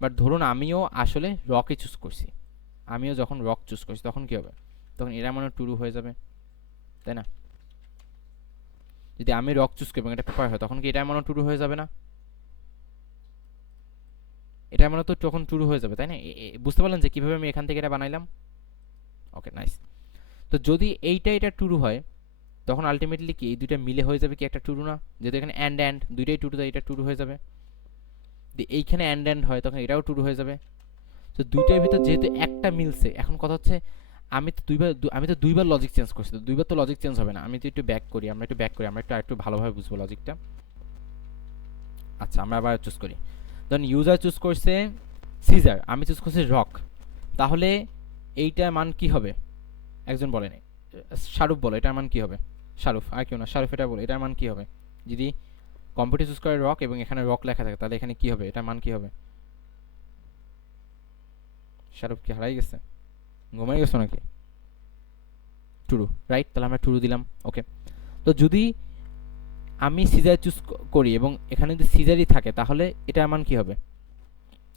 বাট ধরুন আমিও আসলে রকই চুজ করছি, আমিও যখন রক চুজ করছি তখন কি হবে? তখন এটার মানও ট্রু হয়ে যাবে, তাই না? যদি আমি রক চুজ করি এবং এটা পেপার হয় তখন কি এটার মানও ট্রু হয়ে যাবে না? এটার মানে তো তখন ট্রু হয়ে যাবে, তাই না? বুঝতে পারলেন যে কিভাবে আমি এখান থেকে এটা বানাইলাম? Okay nice. তো যদি এইটা এটা ট্রু হয় তখন আলটিমেটলি কি এই দুইটা মিলে হয়ে যাবে কি একটা ট্রু না? যেহেতু এখানে অ্যান্ড অ্যান্ড দুইটাই ট্রু, তাই এটা ট্রু হয়ে যাবে। যদি এইখানে অ্যান্ড অ্যান্ড হয় তখন এটাও ট্রু হয়ে যাবে। তো দুইটার ভিতর যেহেতু একটা মিলছে, এখন কথা হচ্ছে আমি তো দুইবার লজিক চেঞ্জ করছি, তো দুইবার তো লজিক চেঞ্জ হবে না। আমি তো একটু ব্যাক করি, আমরা একটু ভালোভাবে বুঝবো লজিকটা। আচ্ছা, আমরা আবার চুজ করি। ধরুন ইউজার চুজ করছে সিজার, আমি চুজ করছি রক। তাহলে এইটার মান কি হবে? একজন বলেন, শারুফ বলো এটার মান কি হবে? শারুফ, আর কেউ না, শারুফ এটা বলো এটার মান কি হবে? যদি কম্পিউটার চুজ করে রক এবং এখানে রক লেখা থাকে, তাহলে এখানে কি হবে, এটার মান কি হবে? শারুফ কি হারাই গেছে, ঘুমাই গেছো নাকি? টুরু, রাইট, তাহলে আমরা টুরু দিলাম। ওকে, তো যদি আমি সিজার চুজ করি এবং এখানে যদি সিজারই থাকে, তাহলে এটার মান কি হবে?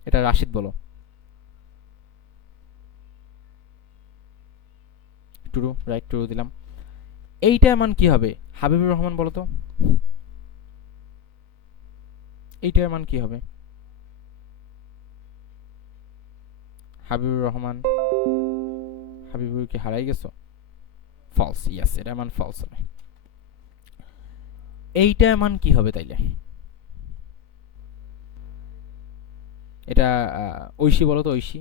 এটা রাশিদ বলো। টুরু, রাইট, টুরু দিলাম। এইটার মান কি হবে? হাবিবুর রহমান বলো তো, এইটার মান কি হবে? হাবিবুর রহমান, হাবিবুর কি হারাই গেছো? ফলস, ইয়েস, এটার মান ফলস হবে। এইটার মান কি হবে তাইলে? এটা ঐশী বলো তো, ঐশী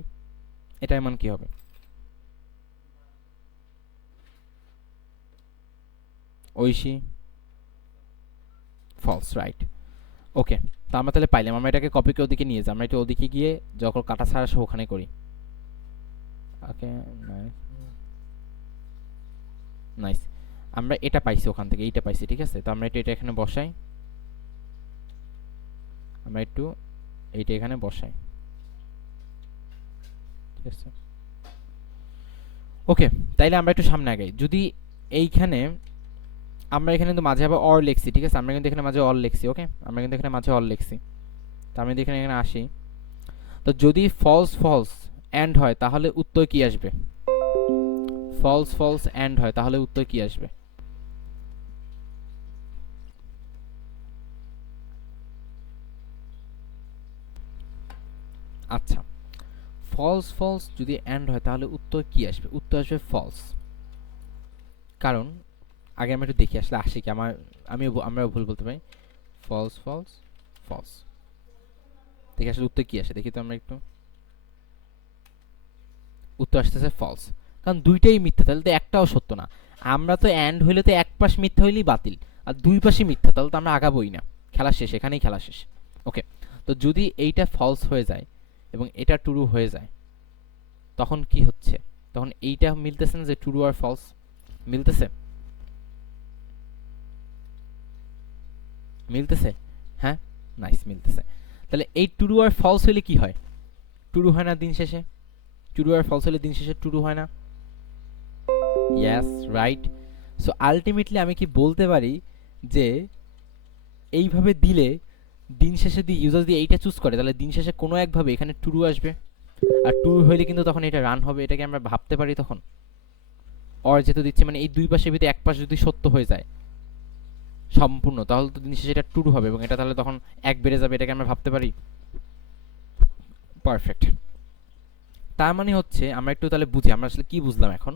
এটার মান কি হবে? Oishi, false, right. ওকে, তো আমরা তাহলে পাইলাম। আমরা এটাকে কপিকে ওদিকে নিয়ে যাই, আমরা এটা ওদিকে গিয়ে যখন কাটা ছাড়া সহ ওখানে করি। ওকে, নাইস, আমরা এটা পাইছি ওখান থেকে, এইটা পাইছি, ঠিক আছে। তো আমরা এটা এখানে বসাই, আমরা একটু এইটা এখানে বসাই, ঠিক আছে। ওকে, তাইলে আমরা একটু সামনে আগাই। যদি এইখানে আমরা এখানে কিন্তু মাঝে আবার অর লিখছি, ঠিক আছে, আমরা কিন্তু এখানে মাঝে অর লিখছি। ওকে, আমরা কিন্তু এখানে মাঝে অর লিখছি। তো আমি এখানে এখানে আসি, তো যদি ফলস ফলস এন্ড হয় তাহলে উত্তর কি আসবে? ফলস ফলস এন্ড হয় তাহলে উত্তর কি আসবে? আচ্ছা, ফলস ফলস যদি এন্ড হয় তাহলে উত্তর কি আসবে? উত্তর আসবে ফলস। কারণ আগে আমরা একটু দেখি আসলে আসে কি, আমরা ভুল বলতে পারি। ফলস ফলস ফলস, দেখি আসলে উত্তর কি আসে, দেখি তো আমরা একটু। উত্তর আসতেছে ফলস, কারণ দুইটাই মিথ্যা, তাহলে তো একটাও সত্য না। আমরা তো এন্ড হইলে তো এক পাশ মিথ্যা হইলেই বাতিল, আর দুই পাশে মিথ্যা, তাহলে তো আমরা আগাবোই না, খেলা শেষ, এখানেই খেলা শেষ। ওকে, তো যদি এইটা ফলস হয়ে যায় এবং এটা ট্রু হয়ে যায়, তখন কি হচ্ছে? তখন এইটা মিলতেছে না যে ট্রু আর ফলস মিলতেছে? মিলতেছে, হ্যাঁ, নাইস, মিলতেছে। তাহলে এই ট্রু আর ফলস হইলে কি হয়? ট্রু হয় না দিন শেষে? ট্রু আর ফলস হলে দিন শেষে ট্রু হয় না? Yes, right. সো আলটিমেটলি আমি কি বলতে পারি যে এইভাবে দিলে দিন শেষে ইউজার যদি এইটা চুজ করে, তাহলে দিন শেষে কোনো একভাবে এখানে ট্রু আসবে, আর ট্রু হইলে কিন্তু তখন এটা রান হবে। এটাকে আমরা ভাবতে পারি তখন। অর যেহেতু দিচ্ছে, মানে এই দুই পাশের ভিতরে এক পাশ যদি সত্য হয়ে যায় সম্পূর্ণ, তাহলে তো দিন শেষে এটা ট্রু হবে এবং এটা তাহলে তখন এক বেড়ে যাবে, এটাকে আমরা ভাবতে পারি। পারফেক্ট। তার মানে হচ্ছে আমরা একটু তাহলে বুঝি আমরা আসলে কি বুঝলাম এখন।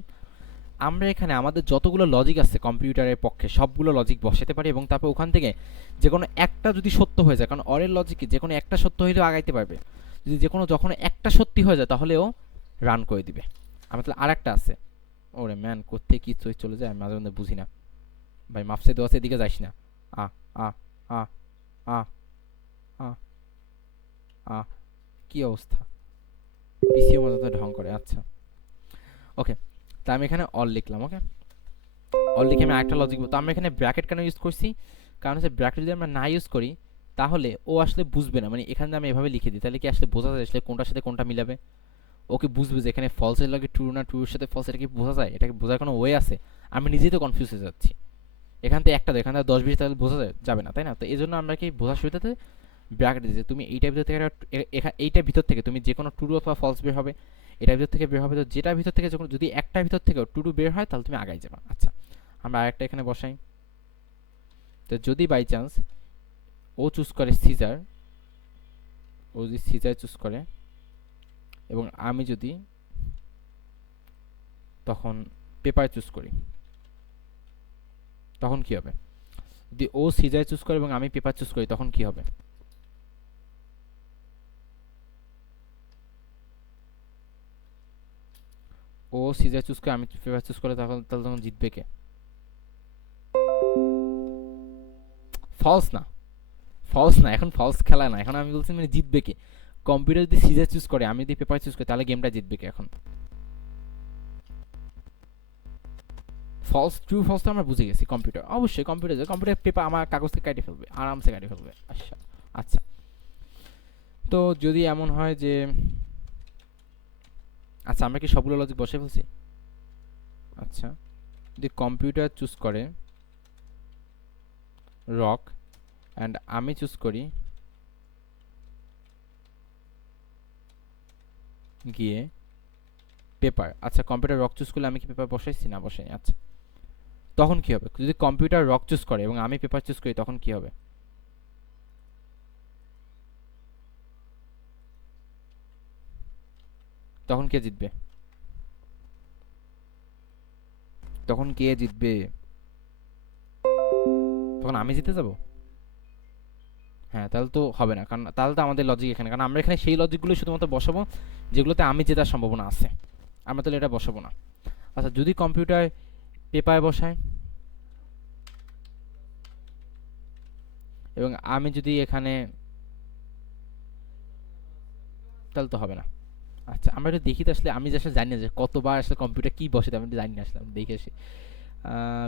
আমরা এখানে আমাদের যতগুলো লজিক আছে কম্পিউটারের পক্ষে সবগুলো লজিক বসাতে পারি এবং তারপর ওখান থেকে যে কোনো একটা যদি সত্য হয়ে যায়, কারণ অরের লজিকে যে কোনো একটা সত্য হইলেও আগাইতে পারবে, যদি যে কোনো যখন একটা সত্যি হয়ে যায় তাহলেও রান করে দিবে। আমার তাহলে আর একটা আছে, ওরে ম্যান কোথায় কি চলে যায় আমি মাঝে মধ্যে বুঝি না। ভাই মাফসে দোয়াছে এদিকে যাইস না। আ আ আ আ আ আ কি অবস্থা, পিসিও মতো ঢং করে। আচ্ছা, ওকে, তা আমি এখানে অল লিখলাম। ওকে, অল লিখে আমি আরেকটা লজিক, তো আমরা এখানে ব্র্যাকেট কেন ইউজ করছি? কারণ হচ্ছে ব্র্যাকেট যদি আমরা না ইউজ করি তাহলে ও আসলে বুঝবে না, মানে এখানে আমি এভাবে লিখে দিই তাহলে কি আসলে বোঝা যায় আসলে কোনটার সাথে কোনটা মিলাবে? ওকে বুঝবে যে এখানে ফলসের লাগে ট্রু না ট্রুর সাথে ফলস, এটা কি বোঝা যায়? এটাকে বোঝার কোনো ওয়ে আছে? আমি নিজেই তো কনফিউজ হয়ে যাচ্ছি। এখান থেকে একটা এখান থেকে 10-20 তাহলে বোঝা যাবে না, তাই না? তো এই জন্য আমরা কি বোঝার সুবিধাতে ব্র্যাকেট দিই যে তুমি এইটার ভিতর থেকে এইটার ভিতর থেকে তুমি যে কোনো ট্রু অথবা ফলস বের হবে, এটার ভিতর থেকে বের হবে, তো যেটার ভিতর থেকে যখন যদি একটার ভিতর থেকে ট্রু বের হয় তাহলে তুমি আগাই যাবে। আচ্ছা, আমরা আরেকটা এখানে বসাই। তো যদি বাই চান্স ও চুজ করে সিজার, ও যদি সিজার চুজ করে এবং আমি যদি তখন পেপার চুজ করি, তখন কি হবে? যদি ও সিজার চুজ করে এবং আমি পেপার চুজ করি তখন কি হবে? ও সিজার চুজ করে আমি পেপার চুজ করে তখন তাহলে তখন জিতবে কে? ফলস না, ফলস না, এখন ফলস খেলা না, এখন আমি বলছি মানে জিতবে কে। কম্পিউটার যদি সিজার চুজ করে আমি যদি পেপার চুজ করি তাহলে গেমটা জিতবে কে এখন? ফলস ট্রু ফলস তো আমরা বুঝে গেছি, কম্পিউটার অবশ্যই কম্পিউটার, কম্পিউটার পেপার আমার কাগজ থেকে কাটে ফেলবে, আরামসে কাটে ফেলবে। আচ্ছা আচ্ছা, তো যদি এমন হয় যে, আচ্ছা আমরা কি সবগুলো লজিক বসে ফেলছি? আচ্ছা, যদি কম্পিউটার চুজ করে রক অ্যান্ড আমি চুজ করি গিয়ে পেপার, আচ্ছা কম্পিউটার রক চুজ করলে আমি কি পেপার বসাইছি? না বসাইনি। আচ্ছা, তখন কি হবে যদি কম্পিউটার রক চুজ করে এবং আমি পেপার চুজ করি, তখন কি হবে? তখন কে জিতবে? তখন কে জিতবে? তখন আমি জিতে যাব? হ্যাঁ, তাহলে তো হবে না, কারণ তাহলে তো আমাদের লজিক এখানে, কারণ আমরা এখানে সেই লজিকগুলো শুধুমাত্র বসাবো যেগুলোতে আমি জেতার সম্ভাবনা আছে, আমরা তাহলে এটা বসাবো না। আচ্ছা, যদি কম্পিউটার পেপারে বসায় এবং আমি যদি এখানে, তাহলে তো হবে না। আচ্ছা, আমরা একটু দেখি তো আসলে, আমি যে আসলে জানি না যে কতবার আসলে কম্পিউটার কি বসে, আমি একটু জানি না আসলে, আমি দেখে আসি।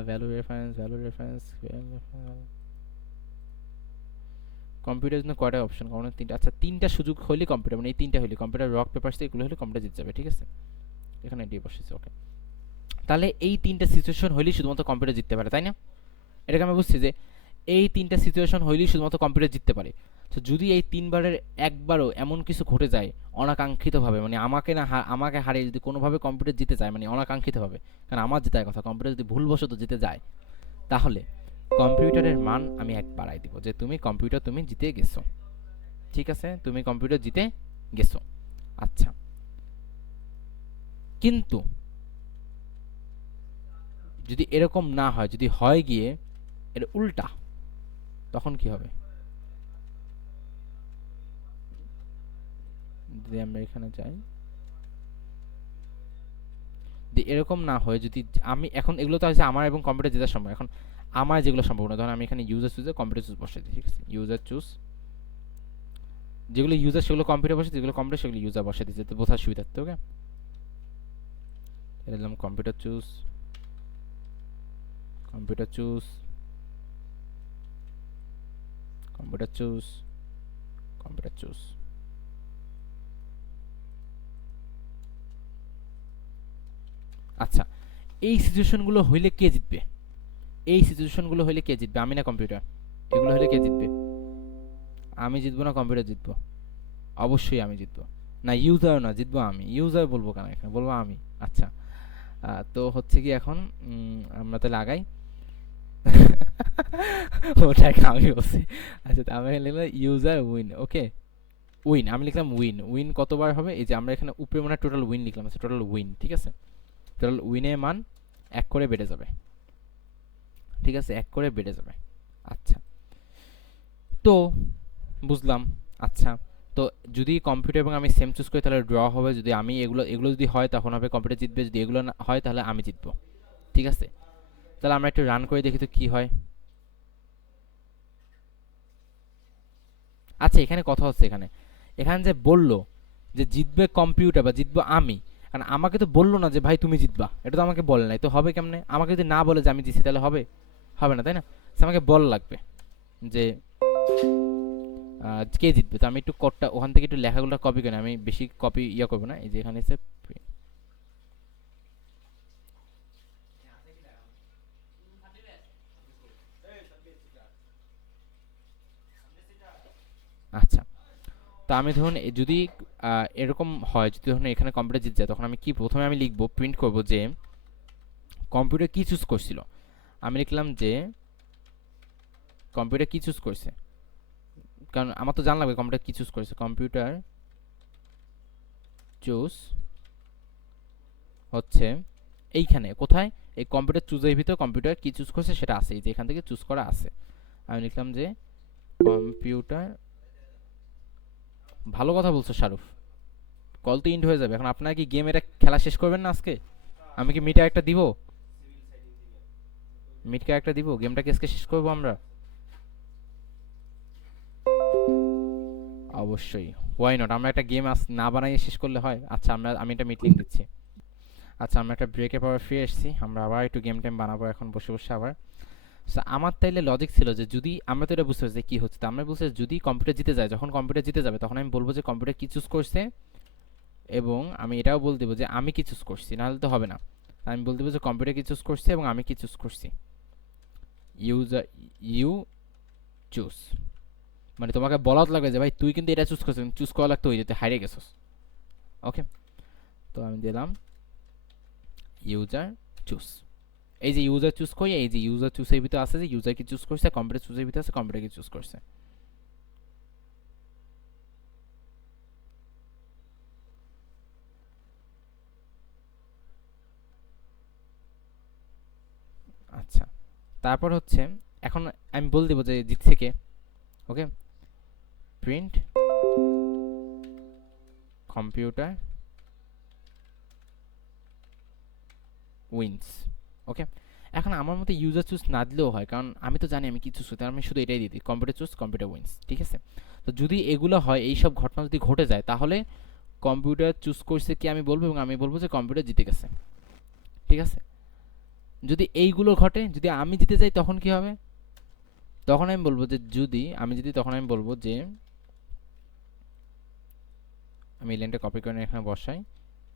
Value reference, value reference, computer জন্য কয়টা অপশন? কারণ তিনটা। আচ্ছা, তিনটা সুযোগ হলে কম্পিউটার, মানে এই তিনটা হলে কম্পিউটার রক পেপার এগুলো হলে কম্পিউটার জিতে যাবে, ঠিক আছে? এখানে এটি বসেছে, ওকে। তাহলে এই তিনটা সিচুয়েশন হলেই শুধুমাত্র কম্পিউটার জিততে পারে, তাই না? এটাকে আমি বুঝছি যে এই তিনটা সিচুয়েশন হইলেই শুধুমাত্র কম্পিউটার জিততে পারে। তো যদি এই তিনবারের একবারও এমন কিছু ঘটে যায় অনাকাঙ্ক্ষিতভাবে, মানে আমাকে না আমাকে হারিয়ে যদি কোনোভাবে কম্পিউটার জিতে যায়, মানে অনাকাঙ্ক্ষিতভাবে, কারণ আমার জেতার কথা, কম্পিউটার যদি ভুলবশত জিতে যায়, তাহলে কম্পিউটারের মান আমি এক বাড়াই দিব, যে তুমি কম্পিউটার তুমি জিতে গেছো, ঠিক আছে, তুমি কম্পিউটার জিতে গেছো। আচ্ছা, কিন্তু যদি এরকম না হয়, যদি হয় গিয়ে এর উল্টা, তখন কি হবে? যদি আমরা এখানে যাই, যদি এরকম না হয়, যদি আমি এখন এগুলো তো আছে আমার এবং কম্পিউটার জেতার সময়, এখন আমার যেগুলো সম্ভব না, ধরুন আমি এখানে ইউজার চুজে কম্পিউটার চুজ বসাই দিই, ঠিক আছে, ইউজার চুজ, যেগুলো ইউজার সেগুলো কম্পিউটার বসে, যেগুলো কম্পিউটার সেগুলো ইউজার বসে দিই, যাতে বোঝার সুবিধার্থে, ওকে। দিলাম computer choose, computer choose, computer choose, computer choose. আচ্ছা, এই সিচুয়েশনগুলো হইলে কে জিতবে? এই সিচুয়েশনগুলো হইলে কে জিতবে, আমি না কম্পিউটার? এগুলো হইলে কে জিতবে? আমি জিতবো না কম্পিউটার জিতবো? অবশ্যই আমি জিতবো। না, ইউজার না, জিতবো আমি। ইউজার বলবো কেন এখানে, বলবো আমি। আচ্ছা, তো হচ্ছে কি এখন, আমরা তাহলে আগাই। ওটাকে আমি বলছি। আচ্ছা, তো আমি লিখলাম ইউজার উইন, ওকে। উইন আমি লিখলাম, উইন উইন কতবার হবে? এই যে আমরা এখানে উপরে মানে টোটাল উইন লিখলাম, আচ্ছা টোটাল উইন, ঠিক আছে। টোটাল উইনের মান এক করে বেড়ে যাবে, ঠিক আছে, এক করে বেড়ে যাবে। আচ্ছা, তো বুঝলাম। আচ্ছা, তো যদি কম্পিউটার এবং আমি সেম চুজ করি তাহলে ড্র হবে, যদি আমি এগুলো এগুলো যদি হয় তখন হবে কম্পিউটার জিতবে, যদি এগুলো না হয় তাহলে আমি জিতবো, ঠিক আছে। তাহলে আমরা একটু রান করে দেখি তো কি হয়। আচ্ছা, এখানে কথা হচ্ছে, এখানে এখানে যে বললো যে জিতবে কম্পিউটার বা জিতবো আমি, কারণ আমাকে তো বললো না যে ভাই তুমি জিতবা, এটা তো আমাকে বলে নাই, তো হবে কেমনে? আমাকে যদি না বলে যে আমি জিতছি তাহলে হবে? হবে না, তাই না? So আমাকে বল লাগবে যে কে জিতবে। তো আমি একটু কোডটা ওখান থেকে একটু লেখাগুলো কপি করি, আমি বেশি কপি ইয়া করবো না, এই যে এখানে এসে আচ্ছা, তো আমি ধরুন যদি এরকম হয়, যদি ধরুন এখানে কম্পিউটার জিতে যায়, তখন আমি কি প্রথমে আমি লিখবো, প্রিন্ট করব যে কম্পিউটার কি চুজ করছিল। আমি লিখলাম যে কম্পিউটার কি চুজ করছে, কারণ আমার তো জানা লাগবে কম্পিউটার কি চুজ করেছে। কম্পিউটার চুজ হচ্ছে এইখানে কোথায়, এই কম্পিউটার চুজের ভিতর কম্পিউটার কি চুজ করছে সেটা আছে, এই যে এখান থেকে চুজ করা আছে। আমি লিখলাম যে কম্পিউটার, ভালো কথা বলছো শারুফ, কল তো ইন্ড হয়ে যাবে এখন। আপনার কি গেম এটা খেলা শেষ করবেন না আজকে? আমি কি মিটা একটা দিব? মিটকে একটা দিব, গেমটা কেসকে শেষ করবো আমরা অবশ্যই। ওয়াই নট, আমরা একটা গেম না বানাইয়ে শেষ করলে হয়? আচ্ছা আমি একটা মিটিং দিচ্ছি। আচ্ছা আমরা একটা ব্রেকের পর ফিরে এসেছি, আমরা আবার একটু গেম টাইম বানাবো এখন বসে বসে আবার। সো আমার তাইলে লজিক ছিল যে যদি আমরা তো এটা বুঝতে পারছি কি হচ্ছে, তো আমরা বলছি যদি কম্পিউটার জিতে যায়, যখন কম্পিউটার জিতে যাবে তখন আমি বলবো যে কম্পিউটার কি চুজ করছে, এবং আমি এটাও বল দেবো যে আমি কি চুজ করছি, নাহলে তো হবে না। আমি বল দেবো যে কম্পিউটার কি চুজ করছে এবং আমি কি চুজ করছি। ইউজার ইউ চুজ, মানে তোমাকে বলা লাগবে যে ভাই তুই কিন্তু এটা চুজ করছিস, চুজ করা লাগতো ওই যেতে হারিয়ে গেছস। ওকে, তো আমি দিলাম ইউজার চুজ। এই যে ইউজার চুজ করি, এই যে ইউজার চুজের ভিতরে আছে যে ইউজার কি চুজ করছে, কম্পিউটার চুজের ভিতরে আছে কম্পিউটার কি চুজ করছে। আচ্ছা, তারপর হচ্ছে এখন আমি বল দেবো যে জিতছে কে। ওকে, প্রিন্ট কম্পিউটার উইন্স। ওকে, এখন আমার মতে ইউজার চুজ না দিলেও হয়, কারণ আমি তো জানি আমি কি চুজ করতে, আমি শুধু এটাই দিই কম্পিউটার চুজ কম্পিউটার উইন্স। ঠিক আছে, তো যদি এগুলো হয়, এই সব ঘটনা যদি ঘটে যায়, তাহলে কম্পিউটার চুজ করছে কি আমি বলবো, এবং আমি বলবো যে কম্পিউটার জিতে গেছে। ঠিক আছে, যদি এইগুলো ঘটে, যদি আমি জিতে যাই তখন কি হবে, তখন আমি বলবো যে যদি আমি জিতি তখন আমি বলবো যে আমি এই লাইনটা কপি করে এখানে বসাই,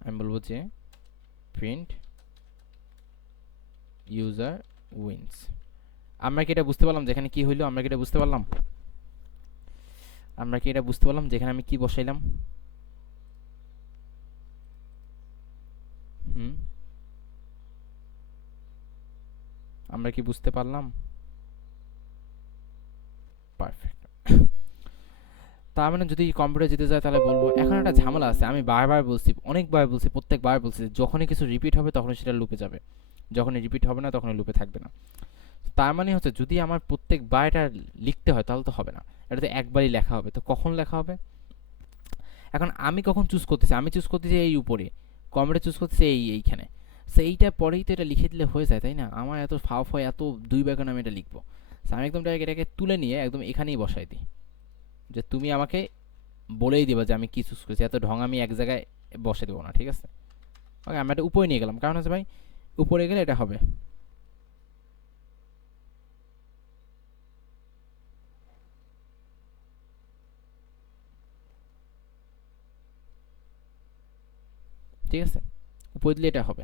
আমি বলবো যে প্রিন্ট ইউজার উইন্স। আমরা কি এটা বুঝতে পারলাম যেখানে কি হইলো? আমরা কি এটা বুঝতে পারলাম? আমরা কি এটা বুঝতে পারলাম যেখানে আমি কি বসাইলাম? হুম, আমরা কি বুঝতে পারলাম? পারফেক্ট। তার মানে যদি কম্পিউটার জিতে যায় তাহলে বলবো। এখন একটা ঝামেলা আছে, আমি বারবার বলছি, অনেকবার বলছি, প্রত্যেকবার বলছি যখনই কিছু রিপিট হবে তখনই সেটা লুপে যাবে, যখনই রিপিট হবে না তখনই লুপে থাকবে না। তার মানে হচ্ছে যদি আমার প্রত্যেকবার এটা লিখতে হয় তাহলে তো হবে না, এটা তো একবারই লেখা হবে। তো কখন লেখা হবে? এখন আমি কখন চুজ করতেছি? আমি চুজ করতেছি এই উপরে, কম্পিউটার চুজ করতেছি এইখানে। সো এইটা পরেই তো এটা লিখে দিলে হয়ে যায়, তাই না? আমার এত ফাও ফাও এত দুই ব্যাকরণ আমি এটা লিখবো। সো আমি একদম ডাইরেক্ট এটাকে তুলে নিয়ে একদম এখানেই বসাই দিই, যে তুমি আমাকে বলেই দিবা যে আমি কি চুজ করেছি, এত ঢং আমি এক জায়গায় বসে দেবো না। ঠিক আছে, ওকে, আমি এটা উপরে নিয়ে গেলাম, কারণ হচ্ছে ভাই উপরে গেলে এটা হবে। ঠিক আছে, উপরে দিলে এটা হবে।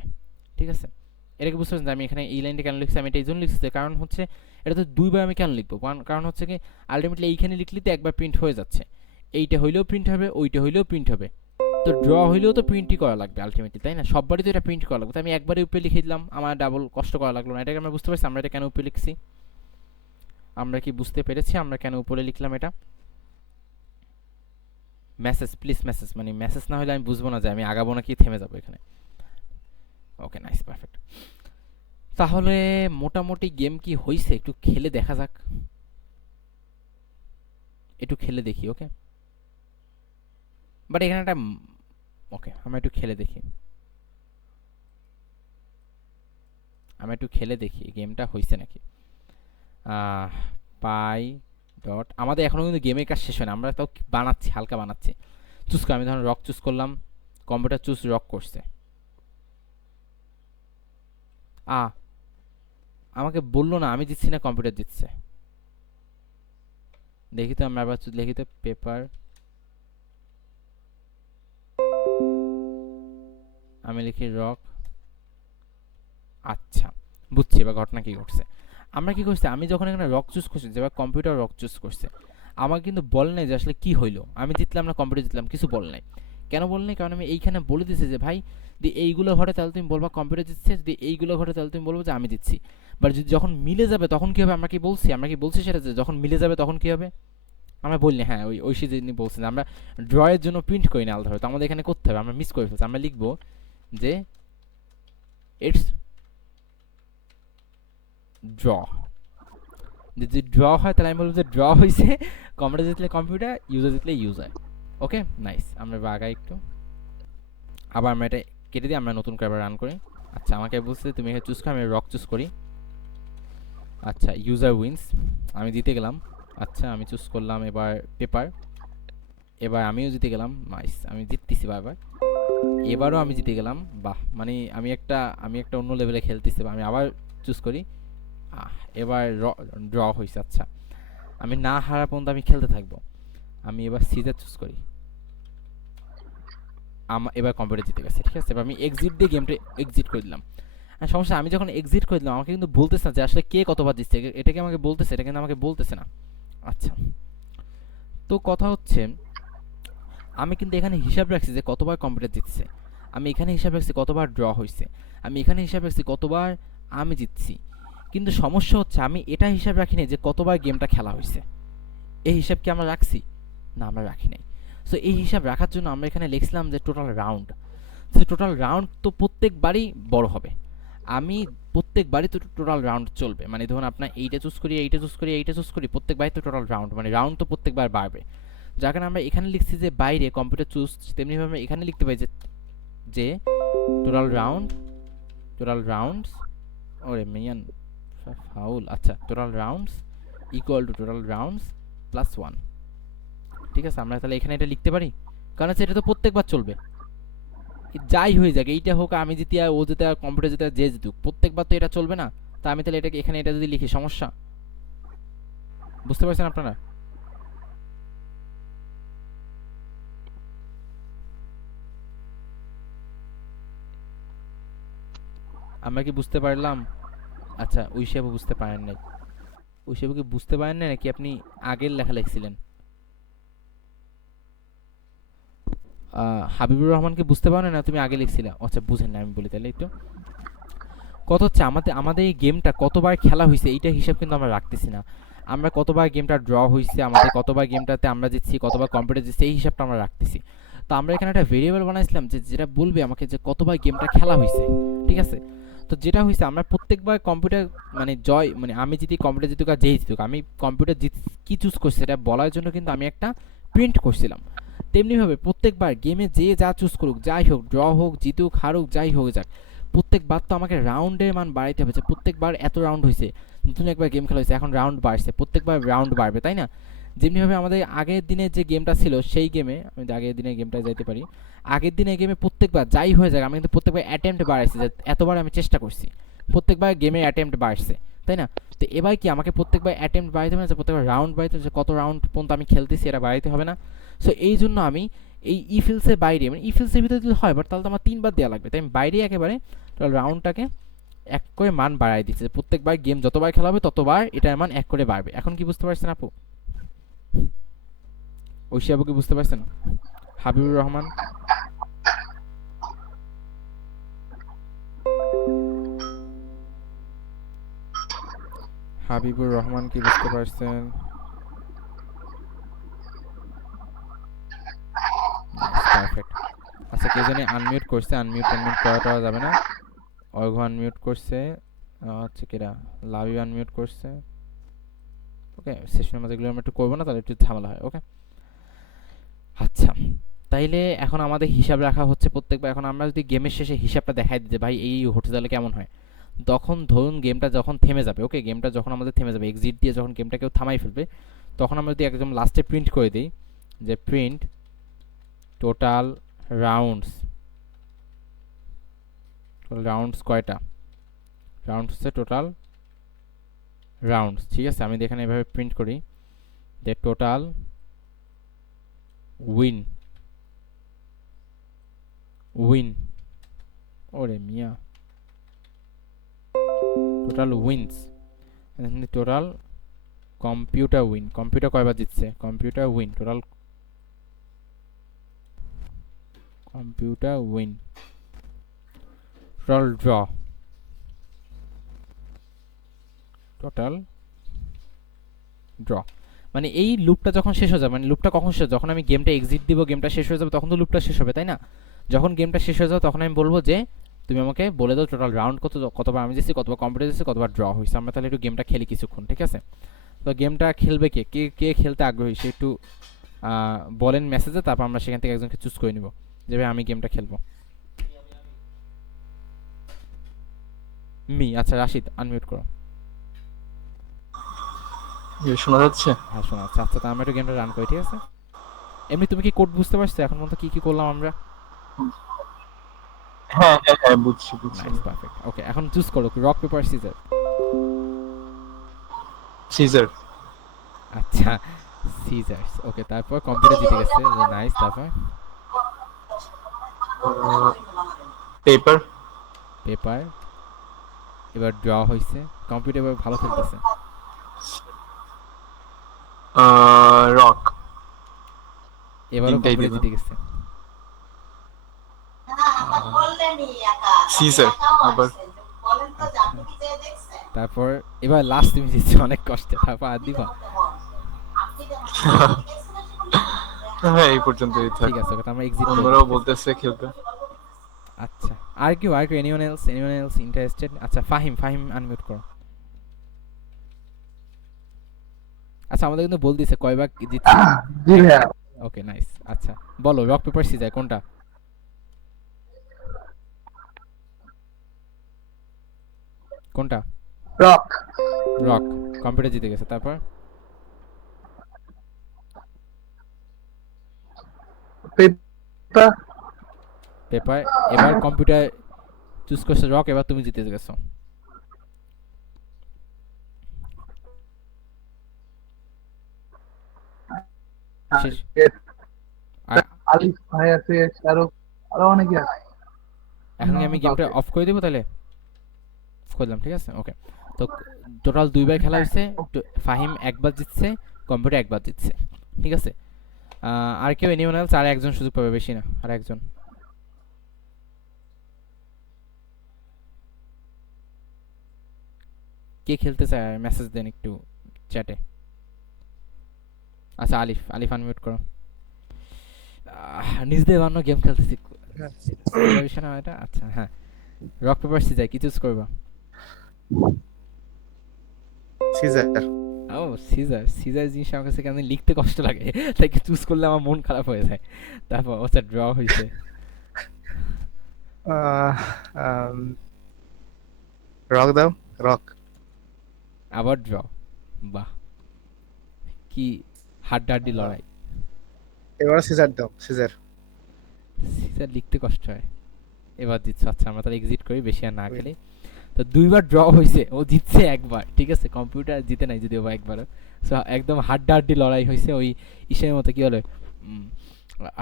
ঠিক আছে, এটাকে বুঝতে পারছেন যে আমি এখানে এই লাইনটা কেন লিখছি? আমি এটা এই জন্য লিখছি কারণ হচ্ছে এটা তো দুইবার আমি কেন লিখবো, কারণ হচ্ছে কি আলটিমেটলি এইখানে লিখলে তো একবার প্রিন্ট হয়ে যাচ্ছে, এইটা হইলেও প্রিন্ট হবে, ওইটা হইলেও প্রিন্ট হবে। তো ড্র হইলেও তো প্রিন্টই করা লাগবে আলটিমেটলি, তাই না? সববারই তো এটা প্রিন্ট করা লাগবে, তো আমি একবারে উপরে লিখে দিলাম, আমার ডাবল কষ্ট করা লাগলো না। এটাকে আমরা বুঝতে পারছি আমরা এটা কেন উপরে লিখছি? আমরা কি বুঝতে পেরেছি আমরা কেন উপরে লিখলাম এটা? মেসেজ, প্লিজ মেসেজ, মানে মেসেজ না হলে আমি বুঝবো না যে আমি আগাবো নাকি থেমে যাবো এখানে। ওকে, নাইস, পারফেক্ট। তাহলে মোটামুটি গেম কি হইছে একটু খেলে দেখা যাক, একটু খেলে দেখি। ওকে, বাট এখানে একটা ওকে, আমরা একটু খেলে দেখি, আমরা একটু খেলে দেখি গেমটা হইছে নাকি। পাই ডট, আমাদের এখনো কিন্তু গেমের কাজ শেষ হয় না, আমরা তাও বানাচ্ছি, হালকা বানাচ্ছি। চুজ করে আমি ধরুন রক চুজ করলাম, কম্পিউটার চুজ রক করছে। আমাকে বললো না আমি জিতছি না কম্পিউটার জিতছে। দেখি তো, আমরা আবার লিখি তো পেপার, আমি লিখি রক। আচ্ছা, বুঝছি এবার ঘটনা কি ঘটছে। আমরা কি করছি, আমি যখন এখানে রক চুজ করছি, যেবার কম্পিউটার রক চুজ করছে, আমার কিন্তু বল নাই যে আসলে কি হইলো, আমি জিতলাম না কম্পিউটার জিতলাম, কিছু বল নাই। কেন বল নাই? কারণ আমি এইখানে বলে দিছি যে ভাই যদি এইগুলো ঘটে তাহলে তুমি বলবা কম্পিউটার জিতছে, যদি এইগুলো ঘটে তাহলে তুমি বলবো যে আমি জিতছি। বাট যদি যখন মিলে যাবে তখন কি হবে? আমরা কি বলছি সেটা যে যখন মিলে যাবে তখন কি হবে? আমরা বললি হ্যাঁ, ওই ঐশী যিনি বলছেন আমরা ড্রয়ের জন্য প্রিন্ট করি না আলাদা, তো আমাদের এখানে করতে হবে, আমরা মিস করে ফেলছি। আমরা লিখবো যে ইটস ড্র, যদি ড্র হয় তাহলে আমি বলবো যে ড্র হয়েছে, কম্পিউটার জিতলে কম্পিউটার, ইউজার জিতলে ইউজার। ওকে, নাইস। আমরা এবার আগাই একটু, আবার আমরা এটা কেটে দিই, আমরা নতুন করে আবার রান করি। আচ্ছা আমাকে বলছে তুমি এখানে চুজ করো, আমি রক চুজ করি। আচ্ছা ইউজার উইন্স আমি জিতে গেলাম। আচ্ছা আমি চুজ করলাম এবার পেপার, এবার আমিও জিতে গেলাম। নাইস, আমি জিততেছি বারবার, এবারও আমি জিতে গেলাম। বাহ, মানে আমি একটা অন্য লেভেলে খেলতেছি। আমি আবার চুজ করি। আহ, এবার ড্র হয়েছে। আচ্ছা আমি না হারা পর্যন্ত আমি খেলতে থাকবো। আমি এবার সিজার চুজ করি। এবার কম্পিউটার জিতে গেছে, ঠিক আছে। এবার আমি এক্সিট দিয়ে গেমটা এক্সিট করে দিলাম। আর সমস্যা, আমি যখন এক্সিট করে দিলাম আমাকে কিন্তু বলতেছে না যে আসলে কে কতবার জিতছে, এটাকে আমাকে বলতেছে, এটা কিন্তু আমাকে বলতেছে না। আচ্ছা, তো কথা হচ্ছে আমি কিন্তু এখানে হিসাব রাখছি যে কতবার কম্পিউটার জিতছে, আমি এখানে হিসাব রাখছি কতবার ড্র হয়েছে, আমি এখানে হিসাব রাখছি কতবার আমি জিতছি। কিন্তু সমস্যা হচ্ছে আমি এটা হিসাব রাখিনি যে কতবার গেমটা খেলা হয়েছে। এই হিসাব কি আমরা রাখছি? না, আমরা রাখি নাই। সো এই হিসাব রাখার জন্য আমরা এখানে লিখছিলাম যে total round. So total round তো প্রত্যেকবারই বড় হবে। আমি প্রত্যেকবারই তো টোটাল রাউন্ড চলবে, মানে ধরুন আপনার এইটা চুজ করি, এইটা চুজ করি, এইটা চুজ করি, প্রত্যেকবারই তো টোটাল রাউন্ড, মানে রাউন্ড তো প্রত্যেকবার বাড়বে। যার কারণে আমরা এখানে লিখছি যে বাইরে কম্পিউটার চুজ, তেমনিভাবে আমরা এখানে লিখতে পারি যে যে টোটাল রাউন্ড, টোটাল রাউন্ডস, ওরে মিয়ান ফাউল। আচ্ছা, total rounds equal to total rounds plus one. ঠিক আছে, আমরা তাহলে এখানে এটা লিখতে পারি, কারণ হচ্ছে এটা তো প্রত্যেকবার চলবে। যাই হয়ে যাক, এইটা হোক আমি জিতি আর ও জিতে আর কম্পিউটার জিতে আর যে জিতুক, প্রত্যেকবার তো এটা চলবে না। তা আমি তাহলে এটাকে এখানে এটা যদি লিখি, সমস্যা বুঝতে পারছেন আপনারা? আমরা কি বুঝতে পারলাম? আচ্ছা, ওই সাহেব বুঝতে পারেন নাই। ওই সাহেব কি বুঝতে পারেন নাই নাকি আপনি আগের লেখা লিখছিলেন? হাবিবুর রহমানকে বুঝতে পারো না, তুমি আগে লিখছিলে? আচ্ছা বুঝেন না, আমি বলি তাহলে একটু। কথা হচ্ছে আমাদের আমাদের এই গেমটা কতবার খেলা হয়েছে এইটা হিসাব কিন্তু আমরা রাখতেছি না। আমরা কতবার গেমটা ড্র হয়েছে, আমাদের কতবার গেমটাতে আমরা জিতছি, কতবার কম্পিউটার জিতছি, এই হিসাবটা আমরা রাখতেছি। তো আমরা এখানে একটা ভেরিয়েবল বানাইছিলাম যে যেটা বলবে আমাকে যে কতবার গেমটা খেলা হয়েছে, ঠিক আছে। তো যেটা হয়েছে আমরা প্রত্যেকবার কম্পিউটার মানে জয় মানে আমি জিতি কম্পিউটার জিতুক আর যেই জিতুক, আমি কম্পিউটার জিত কি চুজ করছি সেটা বলার জন্য কিন্তু আমি একটা প্রিন্ট করছিলাম। তেমনিভাবে প্রত্যেকবার গেমে যে যা চুজ করুক, যাই হোক, ড্র হোক, জিতুক, হারুক, যাই হোক যাক, প্রত্যেকবার তো আমাকে রাউন্ডের মান বাড়াইতে হবে। যে প্রত্যেকবার এত রাউন্ড হয়েছে, নতুন একবার গেম খেলা হয়েছে, এখন রাউন্ড বাড়ছে, প্রত্যেকবার রাউন্ড বাড়বে, তাই না? যেমনিভাবে আমাদের আগের দিনের যে গেমটা ছিল সেই গেমে, আমি আগের দিনের গেমটায় যাইতে পারি। আগের দিনের গেমে প্রত্যেকবার যাই হয়ে যায় আমি কিন্তু প্রত্যেকবার অ্যাটেম্প্ট বাড়াইছি, যে এতবার আমি চেষ্টা করছি, প্রত্যেকবার গেমের অ্যাটেম্প্ট বাড়ছে, তাই না? তো এবার কি আমাকে প্রত্যেকবার অ্যাটেম্প্ট বাড়াইতে হবে না, যে প্রত্যেকবার রাউন্ড বাড়াইতে হবে, যে কত রাউন্ড পর্যন্ত আমি খেলতেছি এটা বাড়াইতে হবে না? সো এই জন্য আমি এই ইফিলসের বাইরে, মানে ইফিলসের ভিতরে যদি হয় বাট তাহলে তো আমার তিনবার দেওয়া লাগবে, তাই আমি বাইরে একেবারে রাউন্ডটাকে এক করে মান বাড়াই দিচ্ছে। প্রত্যেকবার গেম যতবার খেলা হবে ততবার এটার মান এক করে বাড়বে। এখন কি বুঝতে পারছেন আপু? ঐশী আপু কি বুঝতে পারছেন? হাবিবুর রহমান, হাবিবুর রহমান কি বুঝতে পারছেন? পারফেক্ট। আচ্ছা, কে জানি আনমিউট করছে, আনমিউট আনমিউট করাটা যাবে না। অর্ঘ আনমিউট করছে। আচ্ছা, কেরা? লাভি আনমিউট করছে। ওকে, সেশনের মাঝে এগুলো আমরা একটু করবো না, তাহলে একটু ঝামেলা হয়। ওকে, আচ্ছা, তাইলে এখন আমাদের হিসাব রাখা হচ্ছে প্রত্যেকবার। এখন আমরা যদি গেমের শেষে হিসাবটা দেখাই দিতে ভাই এই হতে তাহলে কেমন হয়, তখন ধরুন গেমটা যখন থেমে যাবে, ওকে, গেমটা যখন আমাদের থেমে যাবে, এক্সিট দিয়ে যখন গেমটা কেউ থামাই ফেলবে, তখন আমরা যদি একদম লাস্টে প্রিন্ট করে দিই যে প্রিন্ট টোটাল রাউন্ডস, রাউন্ডস কয়টা, রাউন্ডস হচ্ছে টোটাল রাউন্ডস, ঠিক আছে। আমি এখানে এভাবে প্রিন্ট করি যে টোটাল উইন, উইন, ওরে মিয়া, total wins, total computer win, computer কয়বার জিতছে, computer win, total computer win, total draw, total draw. মানে এই লুপটা যখন শেষ হয়ে যাবে, মানে লুপটা কখন শেষ, যখন আমি গেমটা এক্সিট দিব, গেমটা শেষ হয়ে যাবে, তখন তো লুপটা শেষ হবে, তাই না? যখন গেমটা শেষ হয়ে যাবে তখন আমি বলবো যে তুমি আমাকে বলে দাও টোটাল রাউন্ড কত, কতবার আমি দিচ্ছি, কতবার কম্পিউটার দিচ্ছি, কতবার ড্র হয়েছে। আমরা তাহলে একটু গেমটা খেলি কিছুক্ষণ, ঠিক আছে? তো গেমটা খেলবে কে কে কে খেলতে আগ্রহী সে একটু বলেন মেসেজে, তারপর আমরা সেখান থেকে একজনকে চুজ করে নিব যে ভাই আমি গেমটা খেলবো। মি। আচ্ছা রাশিদ আনমিউট করো। শোনা যাচ্ছে? হ্যাঁ শোনা যাচ্ছে। আচ্ছা তো আমরা একটু গেমটা রান করি, ঠিক আছে? এমনি তুমি কি কোড বুঝতে পারছো এখন পর্যন্ত কি কি করলাম আমরা? হ্যাঁ হ্যাঁ হ্যাঁ, বুঝছি বুঝছি। Nice, perfect. ওকে এখন চুজ করো রক পেপার সিজার। সিজার। আচ্ছা সিজার্স। ওকে তারপর কম্পিউটার জিতে গেছে, নাইস। তারপর পেপার। পেপার। এবার ড্র হয়েছে, কম্পিউটার এবার ভালো খেলতেছে। রক। এবারও তিনটাই কম্পিউটার দিবা। জিতে গেছে। সিজার আবার। আচ্ছা তারপর এবার লাস্ট তুমি জিতছো অনেক কষ্টে, তারপর আর দিবা? হ্যাঁ, এই পর্যন্তই থাক। ঠিক আছে, ওকে তো আমরা এক্সিট করে দিই, অন্যরাও ঠিক আছে? বলতেছে খেলতে। আচ্ছা আর কেউ এনিওয়ান এলস ইন্টারেস্টেড? আচ্ছা ফাহিম, ফাহিম আনমিউট করো। আচ্ছা আমাদের কিন্তু বল দিছে কয়বার জিতছি। জি ভাইয়া। Okay nice. আচ্ছা বলো রক পেপার সিজার কোনটা? কোনটা? রক। রক। কম্পিউটার জিতে গেছে। তারপর পেপার। পেপার। এবার কম্পিউটার চুজ করছে রক, এবার তুমি জিতে গেছো। শেষ। আর আলিফ ভাই আছে, শাহরুখ, আরো অনেকে আছে। এখন কি আমি গেমটা অফ করে দেবো তাহলে? অফ করে দিলাম, ঠিক আছে? ওকে তো টোটাল দুইবার খেলা হয়েছে। ফাহিম একবার জিতছে, কম্পিউটার একবার জিতছে, ঠিক আছে? আর কেউ এনিওয়ান এলস? আর একজন সুযোগ পাবে, বেশি না, আর একজন। কে খেলতে চায় মেসেজ দেন একটু চ্যাটে। আচ্ছা আলিফ, আলিফ আনমিউট করো। নিজদের বানানো গেম খেলতেছি, এটা বিষয় না এটা। আচ্ছা হ্যাঁ, রক পেপার সিজার কি চুজ করবা? সিজার। ও সিজার। সিজার জিনিস আমার কাছে কেন লিখতে কষ্ট লাগে, তাই চুজ করলে আমার মন খারাপ হয়ে যায়। তারপর আচ্ছা ড্র হয়েছে। রক দাও, রক। আবার ড্র। বাহ, কি হাড্ডাহাড্ডি লড়াই। এবার সিজার দাও, সিজার। সিজার লিখতে কষ্ট হয়। এবার জিতছো। আচ্ছা আমরা তাহলে এক্সিট করি, বেশি আর না খেলি। তো দুইবার ড্র হয়েছে, ও জিতছে একবার, ঠিক আছে? কম্পিউটার জিতে নাই যদিও বা একবারও। সো একদম হাড্ডাহাড্ডি লড়াই হয়েছে, ওই ইসের মতো। কি বলে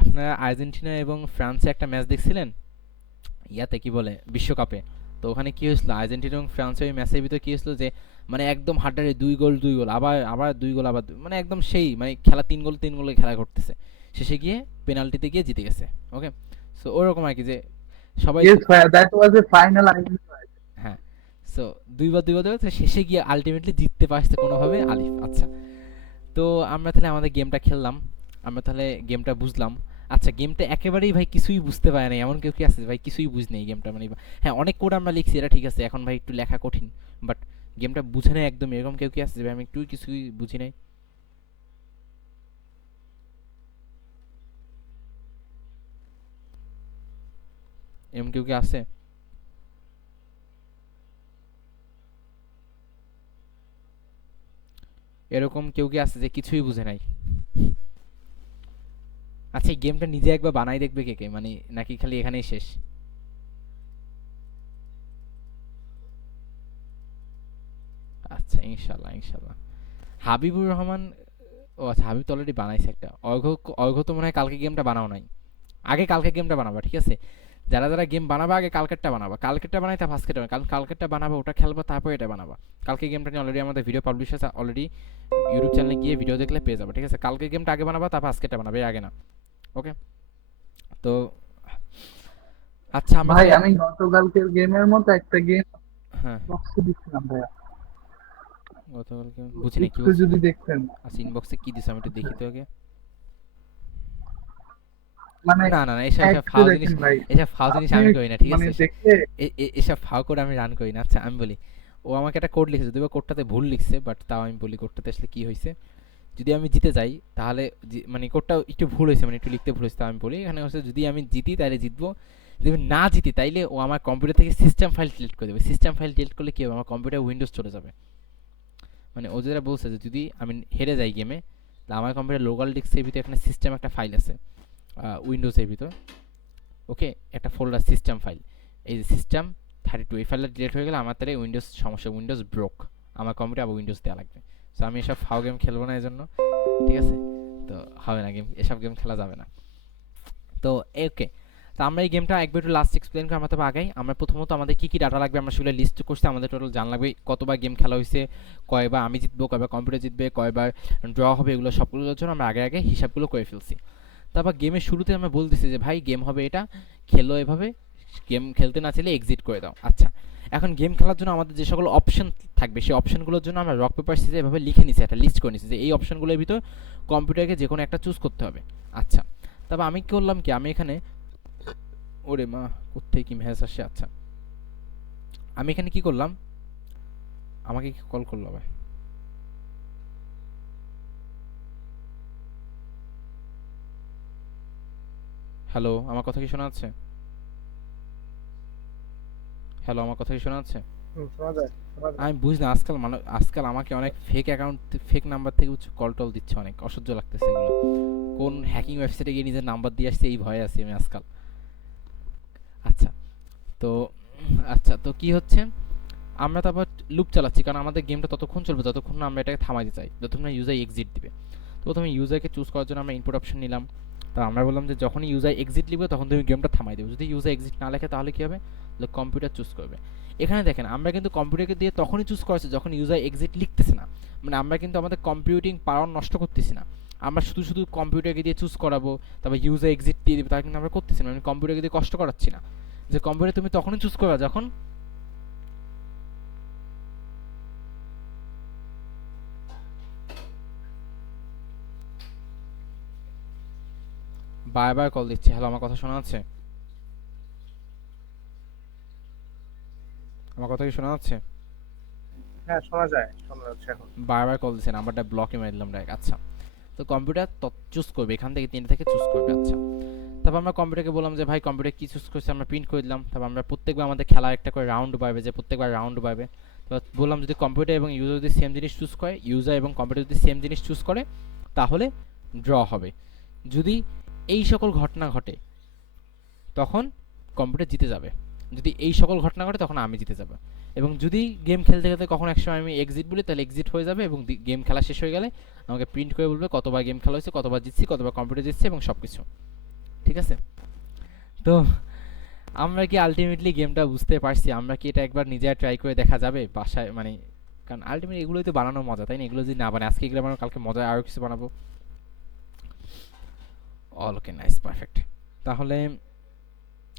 আপনারা আর্জেন্টিনা এবং ফ্রান্সে একটা ম্যাচ দেখছিলেন ইয়াতে, কি বলে বিশ্বকাপে? তো ওখানে কি হয়েছিল, আর্জেন্টিনা এবং ফ্রান্সের ওই ম্যাচের ভিতরে কি হয়েছিল যে মানে একদম হাড্ডাহাড্ডি 2 গোল 2 গোল, আবার আবার 2 গোল, আবার মানে একদম সেই মানে খেলা 3 গোল 3 গোলে খেলা করতেছে। শেষে গিয়ে পেনাল্টিতে গিয়ে জিতে গেছে। ওকে সো ওরকম আর কি, যে সবাই ইয়েস ভাইয়া, দ্যাট ওয়াজ এ ফাইনাল। হ্যাঁ। সো দুইবার তো শেষে গিয়ে আলটিমেটলি জিততে পারছে কোনোভাবে আলিফ। আচ্ছা তো আমরা তাহলে আমাদের গেমটা খেললাম, আমরা তাহলে গেমটা বুঝলাম। আচ্ছা গেমটা একেবারেই ভাই কিছুই বুঝতে পারে না এমন কেউ কি আছে ভাই? কিছুই বুঝ নেই গেমটা, মানে হ্যাঁ অনেক কোড আমরা লিখছি, এটা ঠিক আছে, এখন ভাই একটু লেখা কঠিন, বাট গেমটা বুঝে নেই একদম, এরকম কেউ কি আছে যে ভাই আমি একটু কিছুই বুঝি নাই? এমন কেউ কি আছে? এরকম কেউ কি আছে যে কিছুই বুঝে নাই? আচ্ছা এই গেমটা নিজে একবার বানাই দেখবে কে কে, মানে নাকি খালি এখানেই শেষ? আচ্ছা ইনশাল্লাহ ইনশাল্লাহ। হাবিবুর রহমান। ও আচ্ছা হাবিব তো অলরেডি বানাইছে একটা। অর্ঘ, অর্ঘ তো মনে হয় কালকে গেমটা বানাও নাই। আগে কালকে গেমটা বানাবা, ঠিক আছে? যারা যারা গেম বানাবা আগে কালকেরটা বানাবা, কালকেরটা বানাই তা আজকেরটা বানাবা, কারণ কালকেরটা বানাবা ওটা খেলবা তারপর এটা বানাবা। কালকে গেমটা নিয়ে অলরেডি আমাদের ভিডিও পাবলিশ আছে, অলরেডি ইউটিউব চ্যানেলে গিয়ে ভিডিও দেখলে পেয়ে যাবে, ঠিক আছে? কালকে গেমটা আগে বানাবা তারপর আজকেরটা বানাবে, এর আগে না। ওকে তো আচ্ছা আমরা ভাই তাহলে- আমি গতকালকের গেমের মতো একটা গেম হ্যাঁ বক্সে দিচ্ছিলাম ভাইয়া, গতকালকে বুঝি নাই কি একটু বলছো। যদি দেখতেন। আচ্ছা ইনবক্সে কি দিছো আমি একটু দেখি তো আগে। মানে না না না, এসব এসব একটু ফাও জিনিস, দেখেন ভাই, এসব ফাও জিনিস আপনি আমি করি না, ঠিক মানে আছে? দেখলে এসব ফাও কোড আমি রান করি না। আচ্ছা আমি বলি, ও আমাকে একটা কোড লিখেছে, যদিও কোডটাতে ভুল লিখছে, বাট তাও আমি বলি কোডটাতে আসলে কি হয়েছে। যদি আমি জিতে যাই তাহলে মানে কোডটা একটু ভুল হয়েছে, মানে একটু লিখতে ভুল হয়েছে, তাও আমি বলি এখানে হচ্ছে যদি আমি জিতি তাহলে জিতবো, যদি আমি না জিতি তাইলে ও আমার কম্পিউটার থেকে সিস্টেম ফাইল ডিলিট করে দেবে। সিস্টেম ফাইল ডিলিট করলে কি হবে, আমার কম্পিউটার উইন্ডোজ চলে যাবে। মানে ও যেটা বলছে যে যদি আমি হেরে যাই গেমে, তাহলে আমার কম্পিউটার লোকাল ডিস্কের ভিতরে এখানে সিস্টেম একটা ফাইল আছে উইন্ডোজের ভিতর, ওকে, একটা ফোল্ডার সিস্টেম ফাইল, এই যে সিস্টেম 32, এই ফাইলটা ডিলিট হয়ে গেলে আমার তাহলে উইন্ডোজ সমস্যা, উইন্ডোজ ব্রোক, আমার কম্পিউটার আবার উইন্ডোজ দেওয়া লাগবে। সো আমি এসব ফাও গেম খেলবো না, এই জন্য, ঠিক আছে, তো হবে না, এসব গেম খেলা যাবে না। তো ওকে, তো আমরা এই গেমটা একবার একটু লাস্ট এক্সপ্লেন করে আমরা তবে আগাই। আমরা প্রথমত আমাদের কী কী ডাটা লাগবে আমরা সেগুলো লিস্ট করছি। আমাদের টোটাল জানা লাগবে কতবার গেম খেলা হয়েছে, কয়বার আমি জিতবো, কয়বার কম্পিউটার জিতবে, কয়বার ড্র হবে, এগুলো সবগুলোর জন্য আমরা আগে হিসাবগুলো করে ফেলছি। তারপর গেমের শুরুতে আমরা বলতেছি যে ভাই গেম হবে এটা, খেলো এভাবে, গেম খেলতে না চাইলে এক্সিট করে দাও। আচ্ছা, এখন গেম খেলার জন্য আমাদের যে সকল অপশন থাকবে সেই অপশনগুলোর জন্য আমরা রক পেপার সিজার এভাবে লিখে নিছি, একটা লিস্ট করে নিছি যে এই অপশনগুলোর ভিতর কম্পিউটারকে যে কোনো একটা চুজ করতে হবে। আচ্ছা, তারপর আমি কি করলাম কি, আমি এখানে, ওরে মা কোথায় কি মেসেজ আসছে, আচ্ছা আমি এখানে কি করলাম, আমাকে কি কল করলো ভাই, হ্যালো আমার কথা কি শোনা যাচ্ছে, হ্যালো আমার কথা কি শোনা যাচ্ছে? শোনা যায়, শোনা যায়। আমি বুঝি না, আজকাল আমাকে অনেক ফেক অ্যাকাউন্ট, ফেক নাম্বার থেকে কল টল দিচ্ছে, অনেক অসহ্য লাগতেছে এগুলো। কোন হ্যাকিং ওয়েবসাইটে গিয়ে নিজের নাম্বার দিয়ে আসছে এই ভয়ে আছি আমি আজকাল। আচ্ছা, তো আচ্ছা তো কি হচ্ছে, আমরা তারপর লুপ চালাচ্ছি, কারণ আমাদের গেমটা ততক্ষণ চলবে যতক্ষণ না আমরা এটাকে থামাইতে চাই, যতক্ষণ না ইউজার এক্সিট দিবে। তো প্রথমে ইউজারকে চুজ করার জন্য আমরা ইনপুট অপশন নিলাম। তা আমরা বললাম যে যখনই ইউজার এক্সিট লিখবে তখন তুমি গেমটা থামাই দেবে। যদি ইউজার এক্সিট না লেখে তাহলে কী হবে, কম্পিউটার চুজ করবে। এখানে দেখেন আমরা কিন্তু কম্পিউটারকে দিয়ে তখনই চুজ করেছি যখন ইউজার এক্সিট লিখতেছে না, মানে আমরা কিন্তু আমাদের কম্পিউটিং পাওয়ার নষ্ট করতেছি না। আমরা শুধু শুধু কম্পিউটারকে দিয়ে চুজ করাবো, তারপর ইউজার এক্সিট দিয়ে দেবে, তা কিন্তু আমরা করতেছি না, আমি কম্পিউটারকে দিয়ে কষ্ট করাচ্ছি না। যে কম্পিউটার তুমি তখনই চুজ করবা যখন বারবার কল দিচ্ছে। হ্যালো আমার কথা শোনা যাচ্ছে, আমার কথা কি শোনা যাচ্ছে? হ্যাঁ শোনা যায়, শোনা যাচ্ছে এখন। বারবার কল দিচ্ছে, নাম্বারটা ব্লকে মেরে দিলাম ডাইরেক্ট। আচ্ছা, তো কম্পিউটার চুজ করবে, এখান থেকে 3 থেকে চুজ করবে। আচ্ছা, তারপর আমরা কম্পিউটারকে বললাম যে ভাই কম্পিউটার কি চুজ করছে, আমরা প্রিন্ট করে দিলাম। তারপর আমরা প্রত্যেকবার আমাদের খেলা একটা করে রাউন্ড পাবে, যে প্রত্যেকবার রাউন্ড পাবে। তো বললাম যদি কম্পিউটার এবং ইউজার যদি সেম জিনিস চুজ করে, ইউজার এবং কম্পিউটার যদি সেম জিনিস চুজ করে তাহলে ড্র হবে। যদি এই সকল ঘটনা ঘটে তখন কম্পিউটার জিতে যাবে, যদি এই সকল ঘটনা ঘটে তখন আমি জিতে যাব। এবং যদি গেম খেলতে খেলতে কখন একসময় আমি এক্সিট বলি তাহলে এক্সিট হয়ে যাবে, এবং গেম খেলা শেষ হয়ে গেলে আমাকে প্রিন্ট করে বলবে কতবার গেম খেলা হয়েছে, কতবার জিতছি, কতবার কম্পিউটার জিতছে এবং সব কিছু। ঠিক আছে, তো আমরা কি আলটিমেটলি গেমটা বুঝতে পারছি, আমরা কি এটা একবার নিজে ট্রাই করে দেখা যাবে বাসায়, মানে কারণ আলটিমেটলি এগুলোই তো বানানোর মজা, তাই না? এগুলো যদি না বানাই, আজকে এগুলো বানাবো, কালকে মজা আরও কিছু বানাবো। অল ওকে, নাইস, পারফেক্ট। তাহলে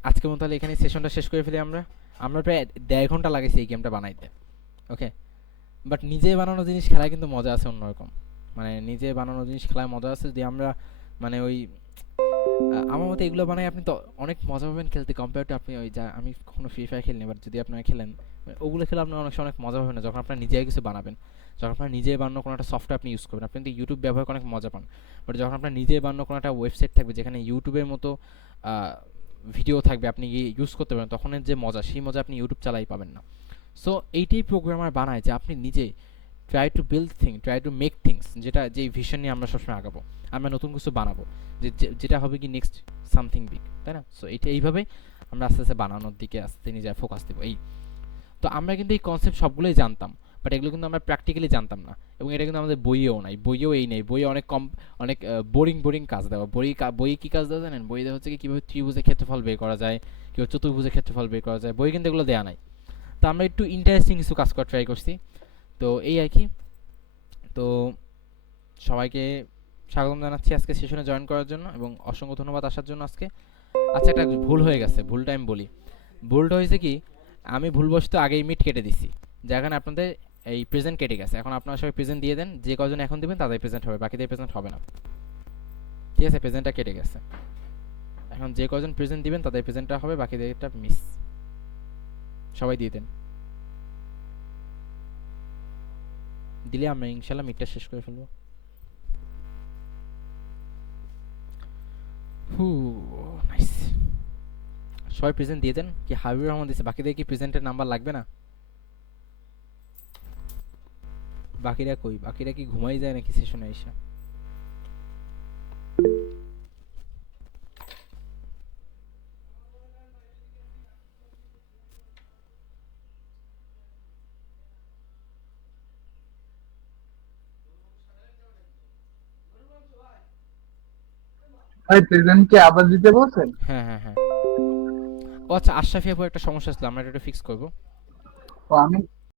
আজকের মতো তাহলে এখানে সেশনটা শেষ করে ফেলি। আমরা প্রায় 1.5 ঘন্টা লাগাইছি এই গেমটা বানাইতে, ওকে। বাট নিজে বানানো জিনিস খেলায় কিন্তু মজা আছে অন্যরকম, মানে নিজে বানানো জিনিস খেলায় মজা আছে। যদি আমরা মানে ওই আমার মতে এগুলো বানাই আপনি তো অনেক মজা পাবেন খেলতে, কম্পেয়ার টু আপনি ওই যা, আমি কখনো ফ্রি ফায়ার খেলিনি, বাট যদি আপনারা খেলেন ওগুলো খেলে আপনার অনেক সময় অনেক মজা পাবেন না, যখন আপনার নিজে কিছু বানাবেন, যখন আপনার নিজে বানানো কোনো একটা সফটওয়্যার আপনি ইউজ করবেন। আপনি কিন্তু ইউটিউব ব্যবহার করে অনেক মজা পান, বাট যখন আপনার নিজে বানানো কোনো একটা ওয়েবসাইট থাকবে যেখানে ইউটিউবের মতো ভিডিও থাকবে, আপনি ইউজ করতে পারেন, তখন যে মজা, সেই মজা আপনি ইউটিউব চালাই পাবেন না। সো এইটাই প্রোগ্রামার বানায় যে আপনি নিজে try to build thing, try to make things, যেটা যেই ভিশন নিয়ে আমরা সবসময় আগাবো, আমরা নতুন কিছু বানাবো, যেটা হবে কি নেক্সট সামথিং বিগ, তাই না? সো এইভাবে আমরা আস্তে আস্তে বানানোর দিকে আস্তে নিজে ফোকাস দেবো। এই তো আমরা কিন্তু এই কনসেপ্ট সবগুলোই জানতাম, বাট এগুলো কিন্তু আমরা প্র্যাকটিক্যালি জানতাম না, এবং এটা কিন্তু আমাদের বইয়েও নাই, বইয়েও এই নেই, বইয়ে অনেক বোরিং কাজ দেওয়া। বইয়ে কী কাজ দেওয়া জানেন? বইয়ে হচ্ছে কি কীভাবে ত্রিভুজের ক্ষেত্রফল বের করা যায়, কীভাবে চতুর্ভুজের ক্ষেত্রফল বের করা যায়, বই কিন্তু এগুলো দেওয়া নাই। তো আমরা একটু ইন্টারেস্টিং কিছু কাজ করা ট্রাই করছি, তো এই আর কি। তো সবাইকে স্বাগতম জানাচ্ছি আজকে সেশনে জয়েন করার জন্য, এবং অসংখ্য ধন্যবাদ আসার জন্য আজকে। আচ্ছা, একটা ভুল হয়ে গেছে, ভুলটা আমি বলি। ভুলটা হয়েছে কি, আমি ভুলবশত আগেই মিট কেটে দিছি, যেখানে আপনাদের এই প্রেজেন্ট কেটে গেছে। এখন আপনারা সবাই প্রেজেন্ট দিয়ে দেন, যে কজন এখন দেবেন তাদের প্রেজেন্ট হবে, বাকিদের প্রেজেন্ট হবে না। ঠিক আছে, প্রেজেন্টটা কেটে গেছে, এখন যে কজন প্রেজেন্ট দিবেন তাদের প্রেজেন্টটা হবে, বাকিদেরটা মিস। সবাই দিয়ে দেন, দিলে আমরা ইনশাল্লাহ মিটটা শেষ করে ফেলবো। নাইস, সবাই প্রেজেন্ট দিয়ে দেন। কি হাবিবুর রহমান দিছে, বাকিদের কি প্রেজেন্টের নাম্বার লাগবে না? বাকিরা কই? বাকিরা কি ঘুমাই যায় নাকি সেশনে এসে? ভাই প্রেজেন্ট কি আবার দিতে বলছেন? হ্যাঁ হ্যাঁ হ্যাঁ। ও আচ্ছা, আশরাফি আপু একটা সমস্যা ছিল, আমরা এটা ফিক্স করবো। তো আমি